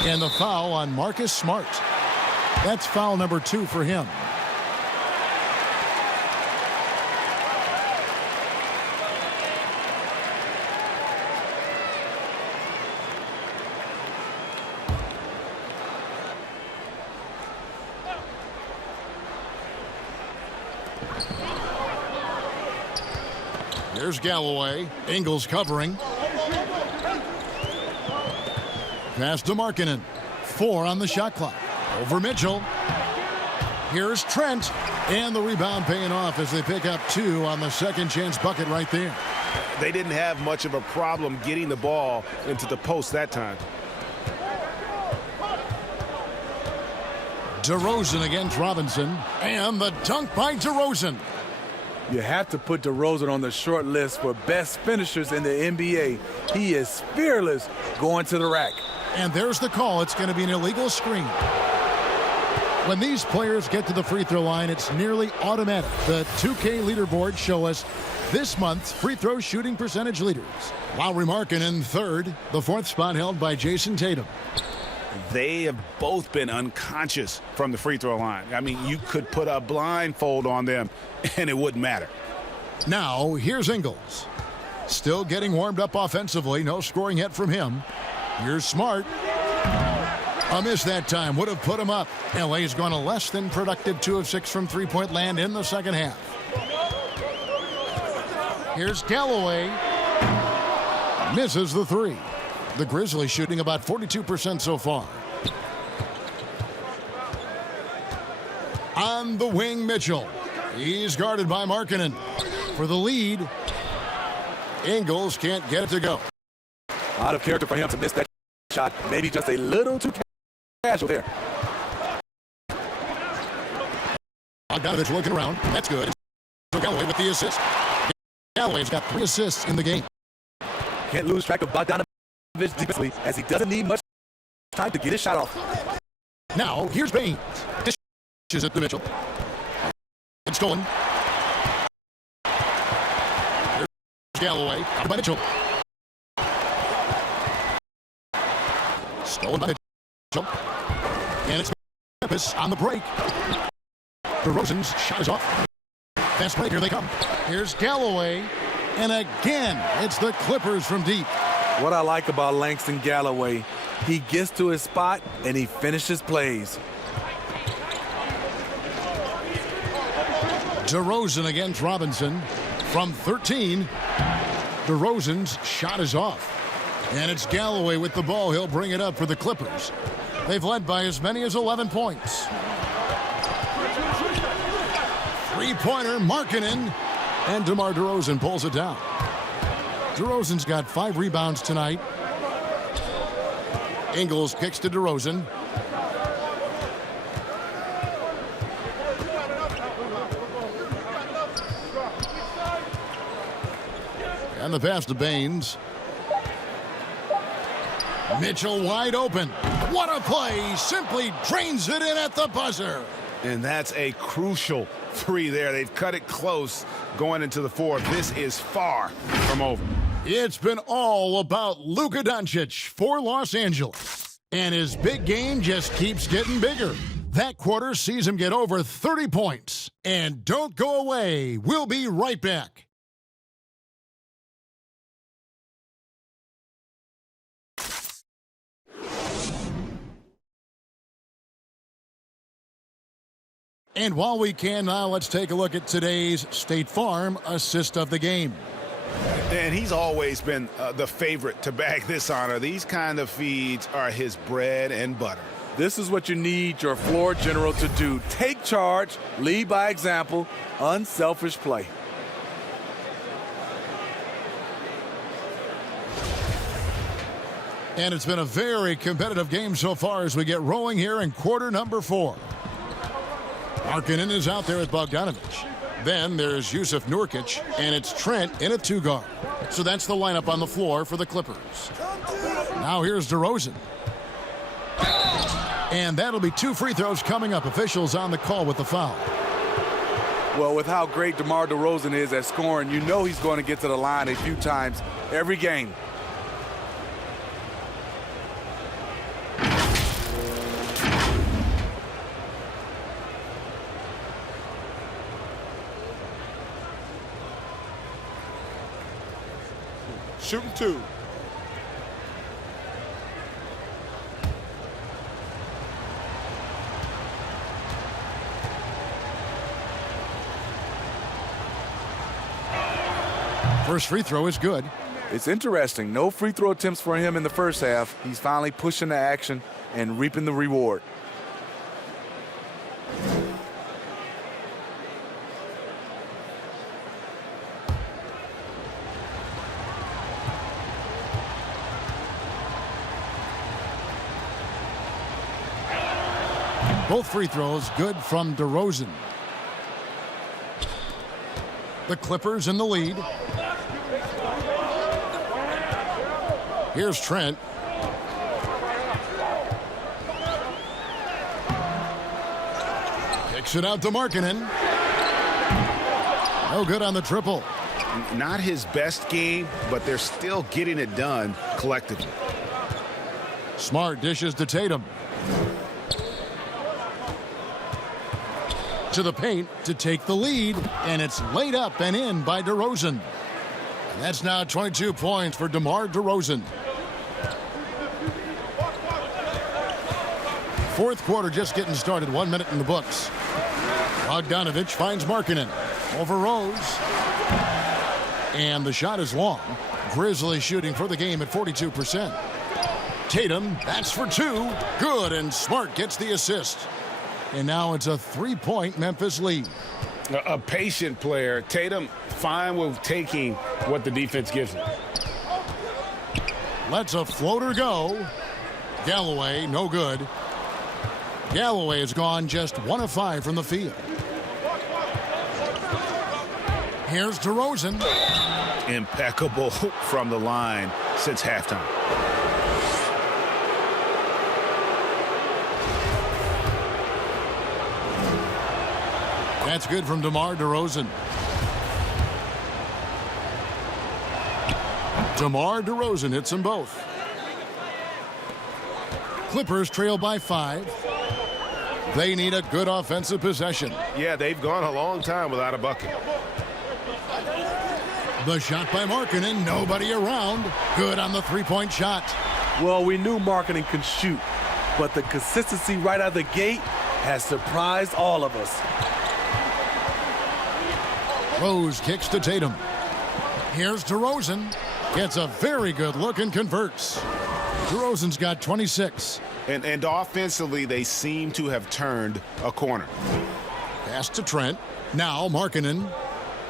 And the foul on Marcus Smart. That's foul number 2 for him. Here's Galloway. Ingles covering. Pass to Markkanen. 4 on the shot clock. Over Mitchell. Here's Trent. And the rebound paying off as they pick up 2 on the second chance bucket right there. They didn't have much of a problem getting the ball into the post that time. DeRozan against Robinson. And the dunk by DeRozan. You have to put DeRozan on the short list for best finishers in the NBA. He is fearless going to the rack. And there's the call. It's going to be an illegal screen. When these players get to the free throw line, it's nearly automatic. The 2K leaderboards show us this month's free throw shooting percentage leaders. Lowry Markkanen third, the 4th spot held by Jason Tatum. They have both been unconscious from the free throw line. I mean, you could put a blindfold on them and it wouldn't matter. Now, here's Ingles. Still getting warmed up offensively. No scoring yet from him. Here's Smart. A miss that time. Would have put him up. LA's gone a less than productive 2 of 6 from three-point land in the second half. Here's Galloway. Misses the 3. The Grizzlies shooting about 42% so far. On the wing, Mitchell. He's guarded by Markkanen. For the lead, Ingles can't get it to go. Out of character for him to miss that shot. Maybe just a little too casual there. Bogdanovich looking around. That's good. So Galloway with the assist. Galloway's got 3 assists in the game. Can't lose track of Bogdanovich defensively, as he doesn't need much time to get his shot off. Now, here's Baines. Dishes it to Mitchell. It's stolen. Here's Galloway. Out by Mitchell. Stolen by Mitchell. And it's Memphis on the break. DeRozan's shot is off. Fast break, here they come. Here's Galloway. And again, it's the Clippers from deep. What I like about Langston Galloway, he gets to his spot and he finishes plays. DeRozan against Robinson. From 13, DeRozan's shot is off. And it's Galloway with the ball. He'll bring it up for the Clippers. They've led by as many as 11 points. Three-pointer, Markkanen. And DeMar DeRozan pulls it down. DeRozan's got 5 rebounds tonight. Ingles kicks to DeRozan. And the pass to Baines. Mitchell wide open. What a play. Simply drains it in at the buzzer. And that's a crucial 3 there. They've cut it close going into the 4th. This is far from over. It's been all about Luka Doncic for Los Angeles. And his big game just keeps getting bigger. That quarter sees him get over 30 points. And don't go away. We'll be right back. And while we can now, let's take a look at today's State Farm assist of the game. And he's always been the favorite to bag this honor. These kind of feeds are his bread and butter. This is what you need your floor general to do. Take charge, lead by example, unselfish play. And it's been a very competitive game so far as we get rolling here in quarter number 4. Markkanen is out there with Bogdanovich. Then there's Yusuf Nurkic, and it's Trent in a 2-guard. So that's the lineup on the floor for the Clippers. Now here's DeRozan. And that'll be 2 free throws coming up. Officials on the call with the foul. Well, with how great DeMar DeRozan is at scoring, you know he's going to get to the line a few times every game. Shooting 2. First free throw is good. It's interesting. No free throw attempts for him in the first half. He's finally pushing the action and reaping the reward. Both free throws good from DeRozan. The Clippers in the lead. Here's Trent. Kicks it out to Markkanen. No good on the triple. Not his best game, but they're still getting it done collectively. Smart dishes to Tatum. To the paint to take the lead, and it's laid up and in by DeRozan. And that's now 22 points for DeMar DeRozan. Fourth quarter just getting started. 1 minute in the books. Bogdanovich finds Markkanen. Over Rose. And the shot is long. Grizzlies shooting for the game at 42%. Tatum, that's for 2. Good, and Smart gets the assist. And now it's a 3-point Memphis lead. A patient player. Tatum fine with taking what the defense gives him. Lets a floater go. Galloway, no good. Galloway has gone just 1 of 5 from the field. Here's DeRozan. Impeccable from the line since halftime. That's good from DeMar DeRozan. DeMar DeRozan hits them both. Clippers trail by 5. They need a good offensive possession. Yeah, they've gone a long time without a bucket. The shot by Markkanen, nobody around. Good on the 3-point shot. Well, we knew Markkanen could shoot, but the consistency right out of the gate has surprised all of us. Rose kicks to Tatum. Here's DeRozan. Gets a very good look and converts. DeRozan's got 26. And offensively, they seem to have turned a corner. Pass to Trent. Now Markkanen.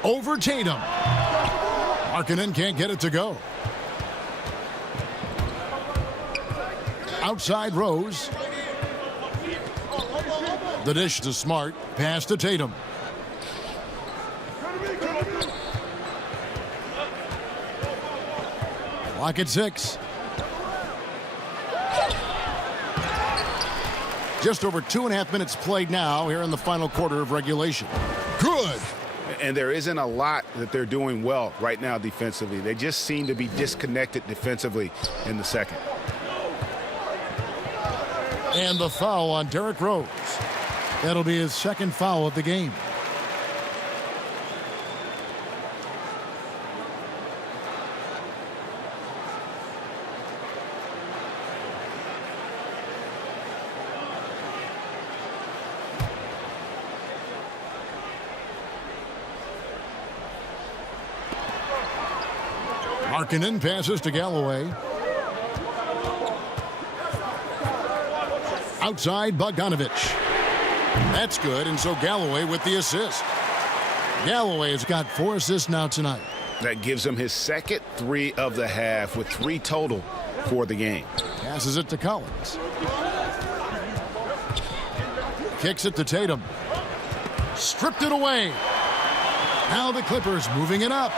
Over Tatum. Markkanen can't get it to go. Outside Rose. The dish to Smart. Pass to Tatum. Clock at 6. Just over 2.5 minutes played now here in the final quarter of regulation. Good. And there isn't a lot that they're doing well right now defensively. They just seem to be disconnected defensively in the second. And the foul on Derrick Rose. That'll be his second foul of the game. Markkanen passes to Galloway. Outside Bogdanovich. That's good, and so Galloway with the assist. Galloway has got 4 assists now tonight. That gives him his second 3 of the half with 3 total for the game. Passes it to Collins. Kicks it to Tatum. Stripped it away. Now the Clippers moving it up.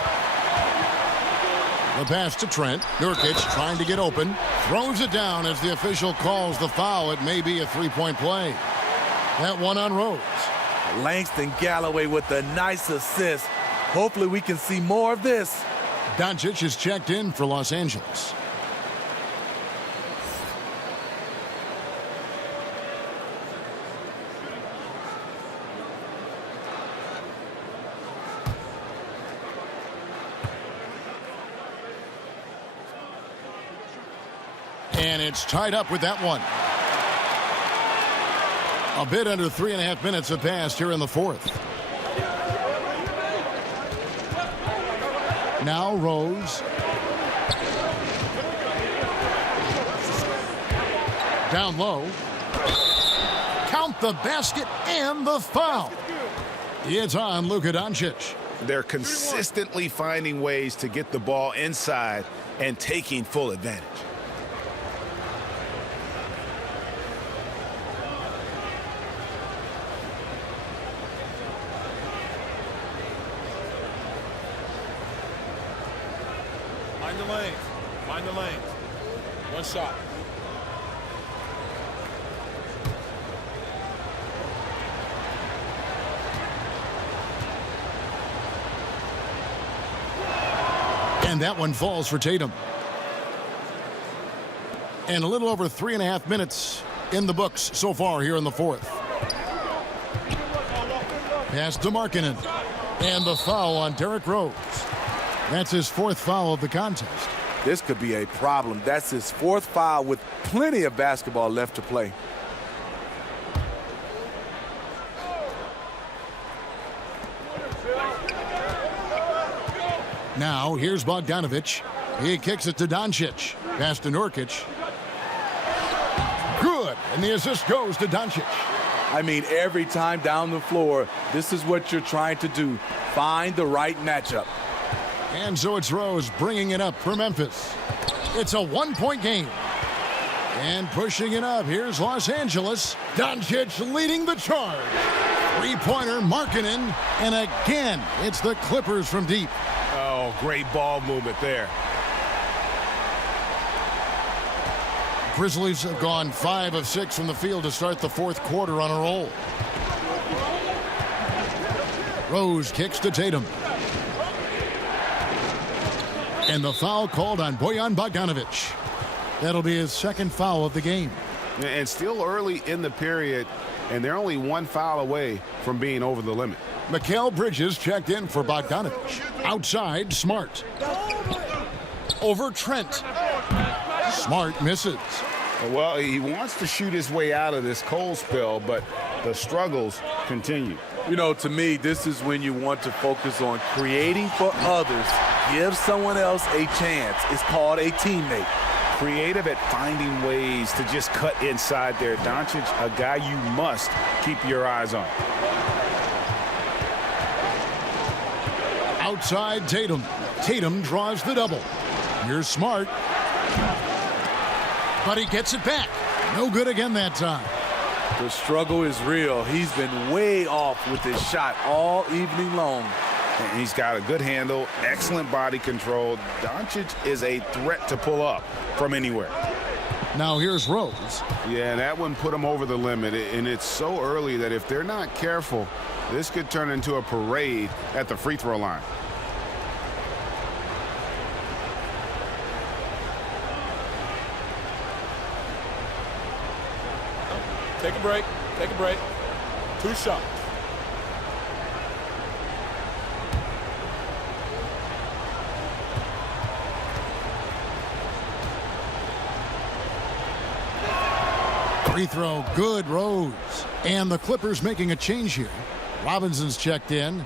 The pass to Trent. Nurkic trying to get open. Throws it down as the official calls the foul. It may be a three-point play. That one on Rose. Langston Galloway with a nice assist. Hopefully we can see more of this. Doncic is checked in for Los Angeles. And it's tied up with that one. A bit under 3.5 minutes have passed here in the fourth. Now Rose. Down low. Count the basket and the foul. It's on Luka Doncic. They're consistently finding ways to get the ball inside and taking full advantage. Mind the lanes. Mind the lanes. One shot. And that one falls for Tatum. And a little over 3.5 minutes in the books so far here in the fourth. Pass to Markkanen. And the foul on Derrick Rose. That's his fourth foul of the contest. This could be a problem. That's his fourth foul with plenty of basketball left to play. Now here's Bogdanović. He kicks it to Doncic. Pass to Nurkic. Good. And the assist goes to Doncic. I mean, every time down the floor, this is what you're trying to do. Find the right matchup. And so it's Rose bringing it up for Memphis. It's a one-point game. And pushing it up, here's Los Angeles. Doncic leading the charge. Three-pointer, Markkanen. And again, it's the Clippers from deep. Oh, great ball movement there. Grizzlies have gone 5 of 6 from the field to start the fourth quarter on a roll. Rose kicks to Tatum. And the foul called on Bojan Bogdanović. That'll be his second foul of the game. And still early in the period, and they're only one foul away from being over the limit. Mikal Bridges checked in for Bogdanović. Outside, Smart. Over Trent. Smart misses. Well, he wants to shoot his way out of this cold spell, but the struggles continue. You know, to me, this is when you want to focus on creating for others. Give someone else a chance. It's called a teammate. Creative at finding ways to just cut inside there. Doncic, a guy you must keep your eyes on. Outside Tatum. Tatum draws the double. Here's Smart. But he gets it back. No good again that time. The struggle is real. He's been way off with his shot all evening long. And he's got a good handle, excellent body control. Doncic is a threat to pull up from anywhere. Now here's Rose. Yeah, that one put him over the limit. And it's so early that if they're not careful, this could turn into a parade at the free throw line. Take a break. Take a break. 2 shots. Free throw, good, Rose. And the Clippers making a change here. Robinson's checked in.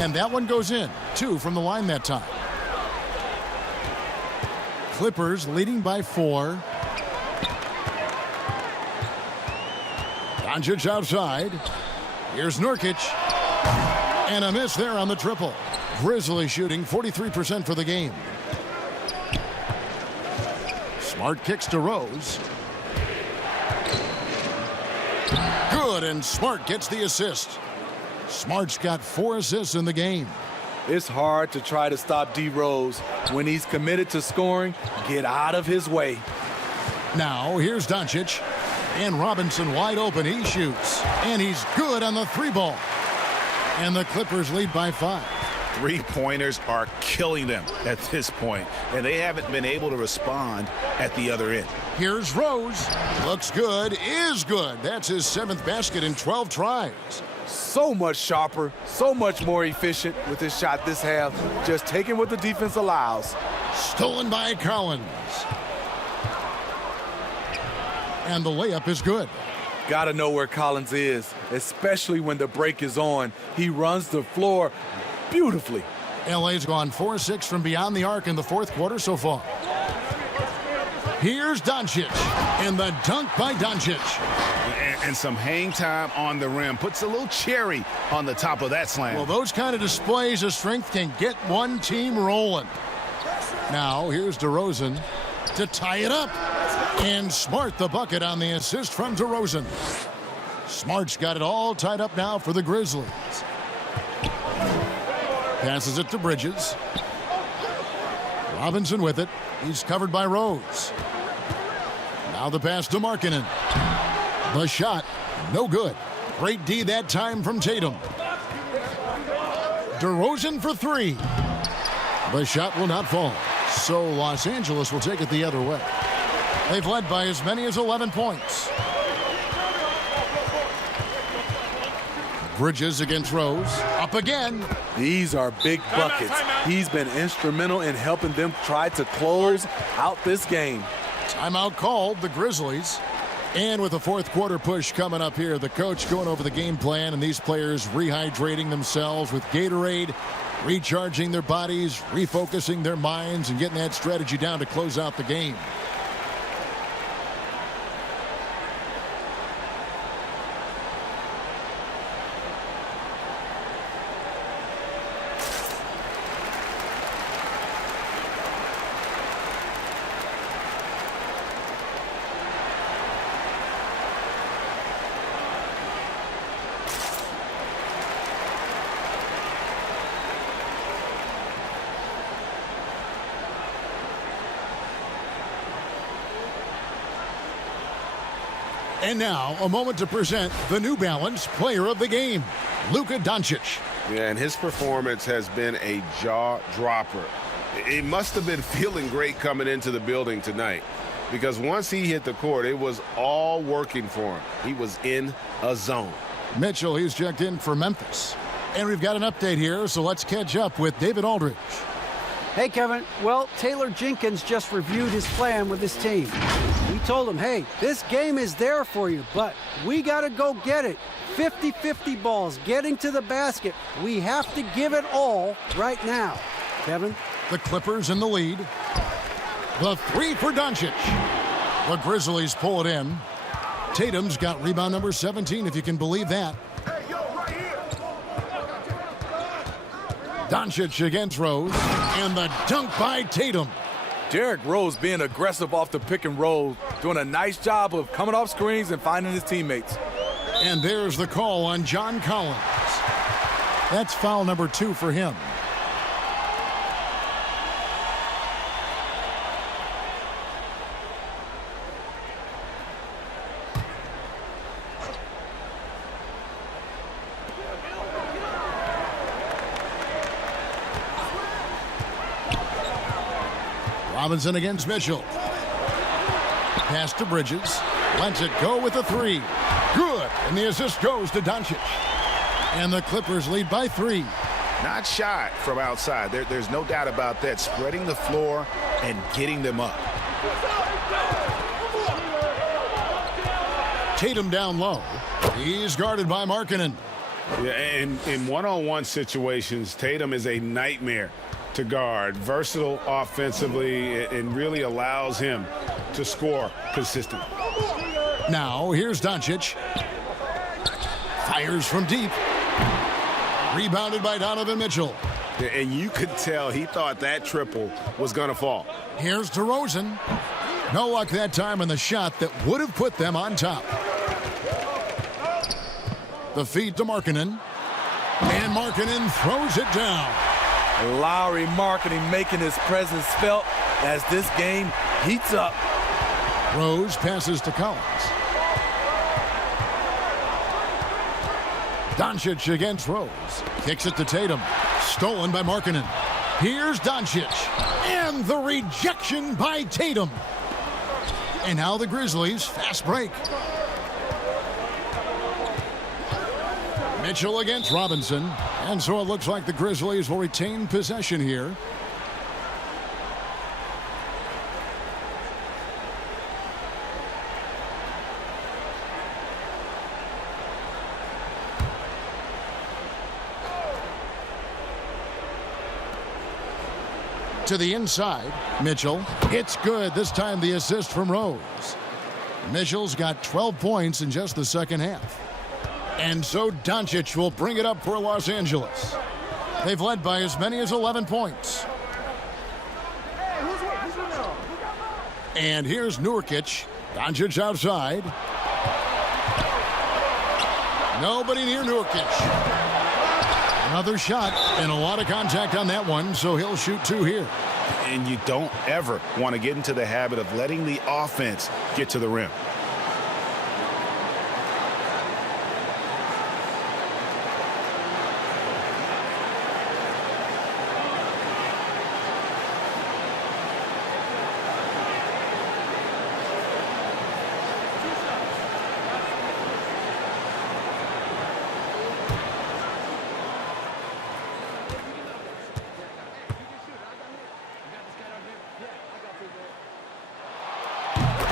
And that one goes in. 2 from the line that time. Clippers leading by 4. Doncic outside. Here's Nurkic. And a miss there on the triple. Grizzlies shooting 43% for the game. Smart kicks to Rose. good, and Smart gets the assist. Smart's got 4 assists in the game. It's hard to try to stop D. Rose. When he's committed to scoring, get out of his way. Now, here's Doncic. And Robinson wide open. He shoots. And he's good on the 3-ball. And the Clippers lead by 5. Three-pointers are killing them at this point, and they haven't been able to respond at the other end. Here's Rose. Looks good. Is good. That's his 7th basket in 12 tries. So much sharper, so much more efficient with his shot this half. Just taking what the defense allows. Stolen by Collins. And the layup is good. Gotta know where Collins is, especially when the break is on. He runs the floor beautifully. LA's gone 4-6 from beyond the arc in the 4th quarter so far. Here's Doncic, and the dunk by Doncic. And some hang time on the rim. Puts a little cherry on the top of that slam. Well, those kind of displays of strength can get one team rolling. Now, here's DeRozan to tie it up. And Smart the bucket on the assist from DeRozan. Smart's got it all tied up now for the Grizzlies. Passes it to Bridges. Robinson with it. He's covered by Rose. Now the pass to Markkanen. The shot, no good. Great D that time from Tatum. DeRozan for 3. The shot will not fall. So Los Angeles will take it the other way. They've led by as many as 11 points. Bridges against Rose. Up again. These are big buckets. He's been instrumental in helping them try to close out this game. Timeout called, the Grizzlies. And with the 4th quarter push coming up here, the coach going over the game plan and these players rehydrating themselves with Gatorade, recharging their bodies, refocusing their minds, and getting that strategy down to close out the game. And now, a moment to present the New Balance Player of the Game, Luka Doncic. Yeah, and his performance has been a jaw-dropper. He must have been feeling great coming into the building tonight, because once he hit the court, it was all working for him. He was in a zone. Mitchell, he's checked in for Memphis. And we've got an update here, so let's catch up with David Aldridge. Hey, Kevin. Well, Taylor Jenkins just reviewed his plan with his team. We told him, hey, this game is there for you, but we got to go get it. 50-50 balls, getting to the basket. We have to give it all right now. Kevin? The Clippers in the lead. The 3 for Doncic. The Grizzlies pull it in. Tatum's got rebound number 17, if you can believe that. Doncic against Rose. And the dunk by Tatum. Derrick Rose being aggressive off the pick and roll, doing a nice job of coming off screens and finding his teammates. And there's the call on John Collins. That's foul number 2 for him. Robinson against Mitchell. Pass to Bridges. Lets it go with a 3. Good. And the assist goes to Doncic. And the Clippers lead by 3. Not shy from outside. There's no doubt about that. Spreading the floor and getting them up. Tatum down low. He's guarded by Markkanen. Yeah, and in one-on-one situations, Tatum is a nightmare to guard. Versatile offensively, and really allows him to score consistently. Now, here's Doncic. Fires from deep. Rebounded by Donovan Mitchell. And you could tell he thought that triple was going to fall. Here's DeRozan. No luck that time on the shot that would have put them on top. The feed to Markkanen. And Markkanen throws it down. Lowry Markkanen making his presence felt as this game heats up. Rose passes to Collins. Doncic against Rose. Kicks it to Tatum. Stolen by Markkanen. Here's Doncic. And the rejection by Tatum. And now the Grizzlies fast break. Mitchell against Robinson. And so it looks like the Grizzlies will retain possession here. To the inside, Mitchell. It's good. This time the assist from Rose. Mitchell's got 12 points in just the second half. And so Doncic will bring it up for Los Angeles. They've led by as many as 11 points. And here's Nurkic. Doncic outside. Nobody near Nurkic. Another shot and a lot of contact on that one, so he'll shoot 2 here. And you don't ever want to get into the habit of letting the offense get to the rim.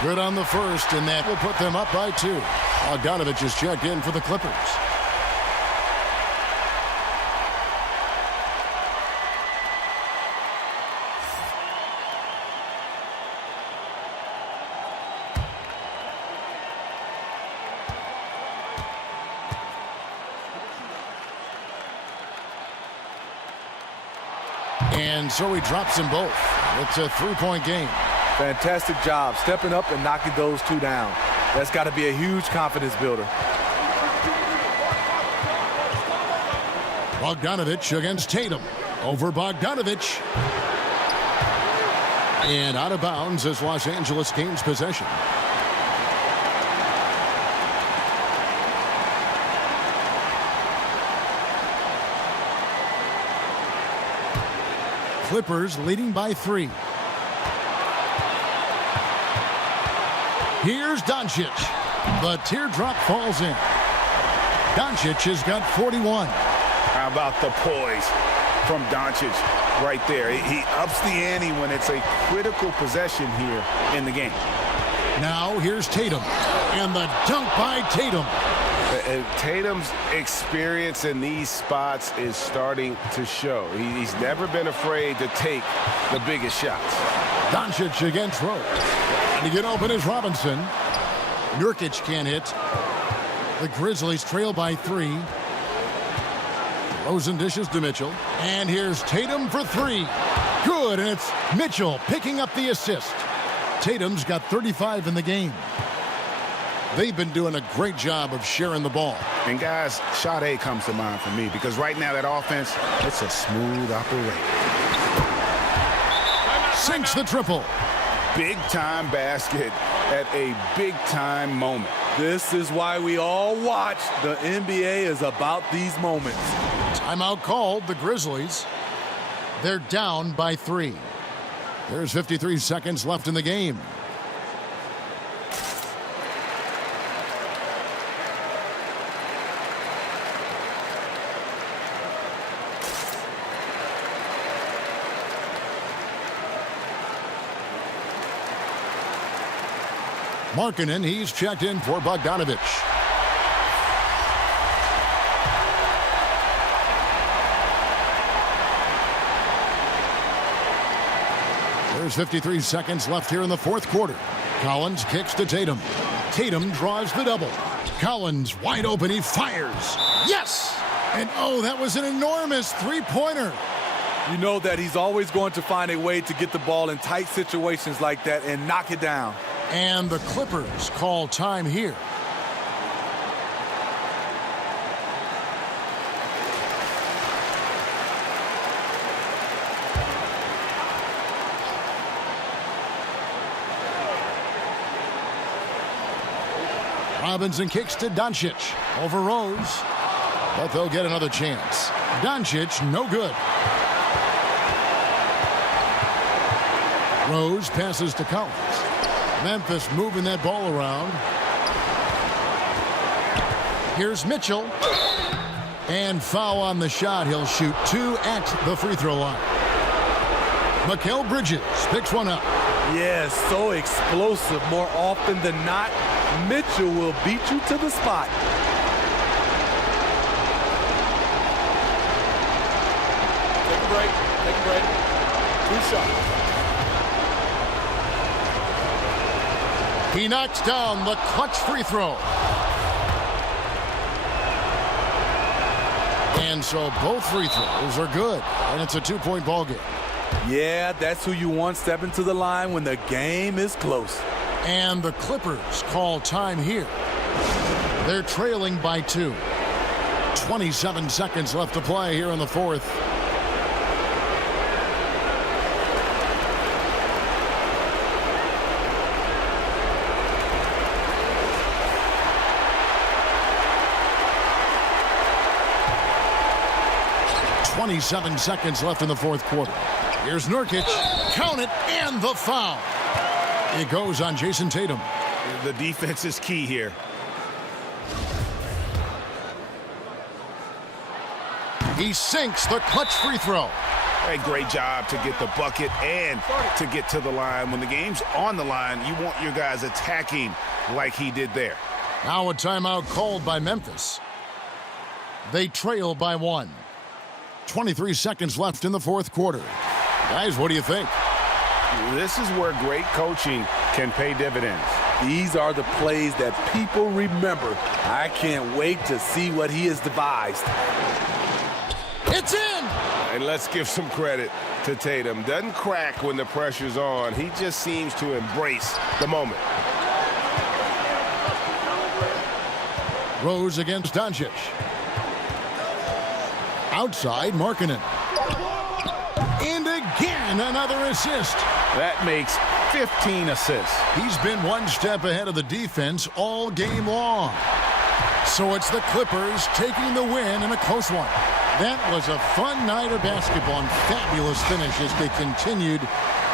Good on the first, and that will put them up by 2. Bogdanovich is checked in for the Clippers. And so he drops them both. It's a 3-point game. Fantastic job stepping up and knocking those 2 down. That's got to be a huge confidence builder. Bogdanovich against Tatum. Over Bogdanovich. And out of bounds as Los Angeles gains possession. Clippers leading by 3. Here's Doncic. The teardrop falls in. Doncic has got 41. How about the poise from Doncic right there? He ups the ante when it's a critical possession here in the game. Now here's Tatum. And the dunk by Tatum. Tatum's experience in these spots is starting to show. He's never been afraid to take the biggest shots. Doncic against Rose. And to get open is Robinson. Nurkic can't hit. The Grizzlies trail by 3. Rosen dishes to Mitchell. And here's Tatum for 3. Good, and it's Mitchell picking up the assist. Tatum's got 35 in the game. They've been doing a great job of sharing the ball. And guys, shot A comes to mind for me because right now that offense, it's a smooth operation. Sinks the triple. Big-time basket at a big-time moment. This is why we all watch. The NBA is about these moments. Timeout called, the Grizzlies. They're down by 3. There's 53 seconds left in the game. Markkanen, he's checked in for Bogdanovich. There's 53 seconds left here in the 4th quarter. Collins kicks to Tatum. Tatum draws the double. Collins wide open, he fires. Yes! And oh, that was an enormous 3-pointer. You know that he's always going to find a way to get the ball in tight situations like that and knock it down. And the Clippers call time here. Robinson kicks to Doncic. Over Rose. But they'll get another chance. Doncic, no good. Rose passes to Collins. Memphis moving that ball around. Here's Mitchell. And foul on the shot. He'll shoot 2 at the free throw line. Mikal Bridges picks one up. Yeah, so explosive. More often than not, Mitchell will beat you to the spot. Take a break. Take a break. 2 shots. He knocks down the clutch free throw. And so both free throws are good. And it's a 2-point ball game. Yeah, that's who you want stepping to the line when the game is close. And the Clippers call time here. They're trailing by 2. 27 seconds left to play here in the fourth. .27 seconds left in the fourth quarter. Here's Nurkic. Count it, and the foul. It goes on Jason Tatum. The defense is key here. He sinks the clutch free throw. A great job to get the bucket and to get to the line. When the game's on the line, you want your guys attacking like he did there. Now a timeout called by Memphis. They trail by 1. 23 seconds left in the fourth quarter. Guys, what do you think? This is where great coaching can pay dividends. These are the plays that people remember. I can't wait to see what he has devised. It's in! And let's give some credit to Tatum. Doesn't crack when the pressure's on. He just seems to embrace the moment. Rose against Doncic. Outside, Markkanen. And again, another assist. That makes 15 assists. He's been one step ahead of the defense all game long. So it's the Clippers taking the win in a close one. That was a fun night of basketball and fabulous finish as they continued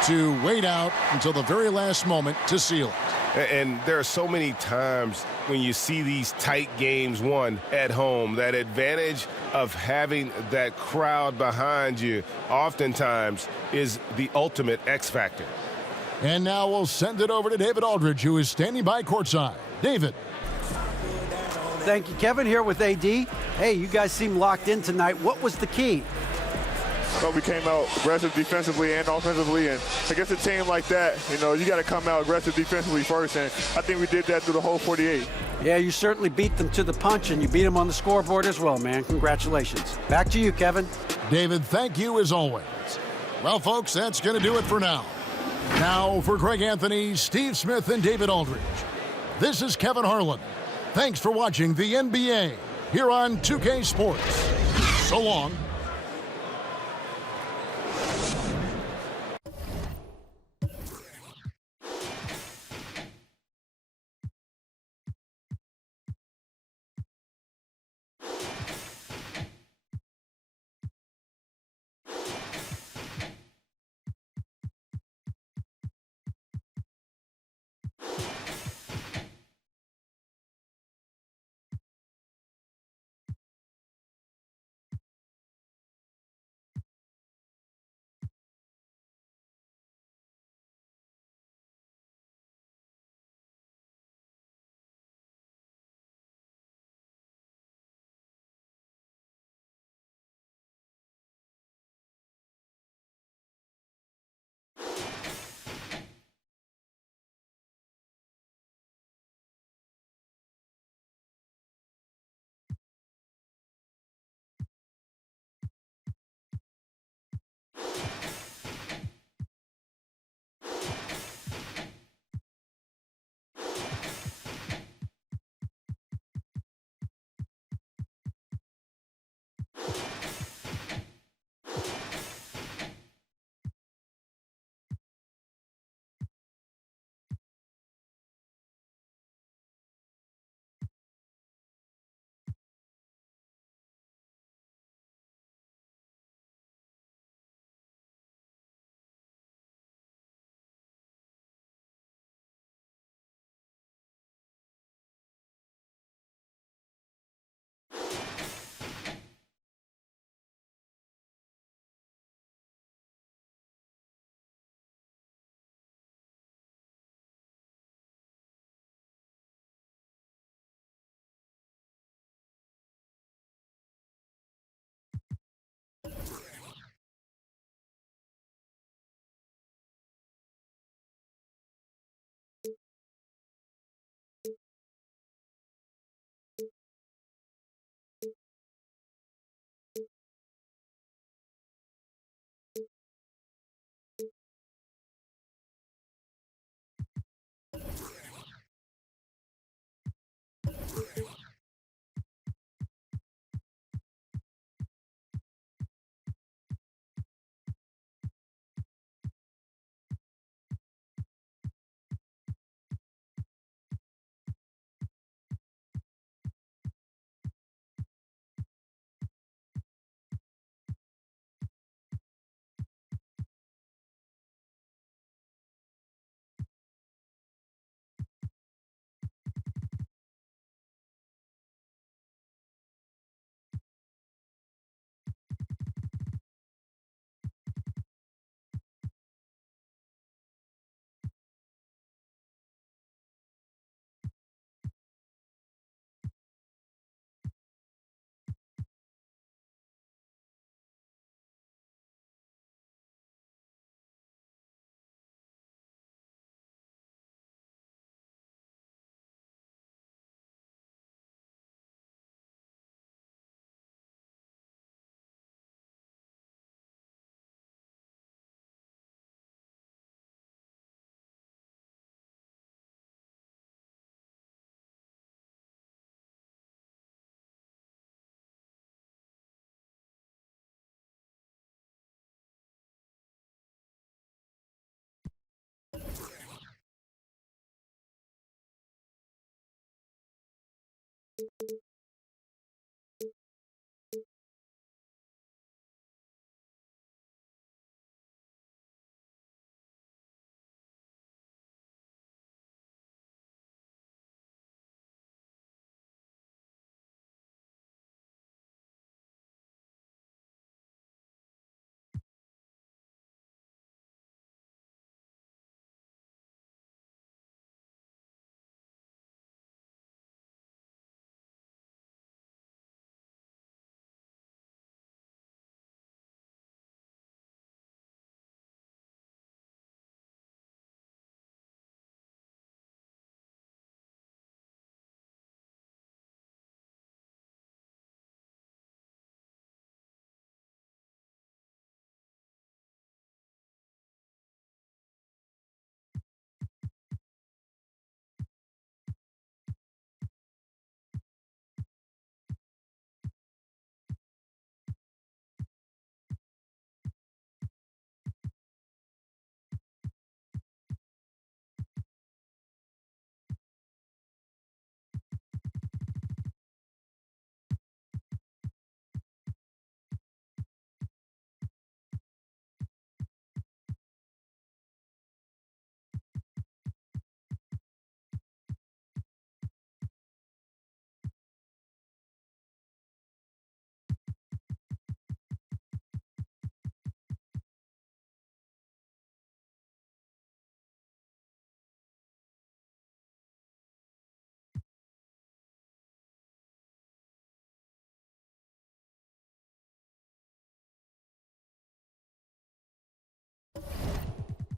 to wait out until the very last moment to seal it. And there are so many times when you see these tight games won at home, that advantage of having that crowd behind you oftentimes is the ultimate X factor. And now we'll send it over to David Aldridge, who is standing by courtside. David. Thank you, Kevin. Here with AD. Hey, you guys seem locked in tonight. What was the key? Well, we came out aggressive defensively and offensively, and against a team like that, you know, you got to come out aggressive defensively first, and I think we did that through the whole 48. Yeah, you certainly beat them to the punch, and you beat them on the scoreboard as well, man. Congratulations. Back to you, Kevin. David, thank you as always. Well, folks, that's going to do it for now. Now, for Greg Anthony, Steve Smith, and David Aldridge, this is Kevin Harlan. Thanks for watching the NBA here on 2K Sports. So long.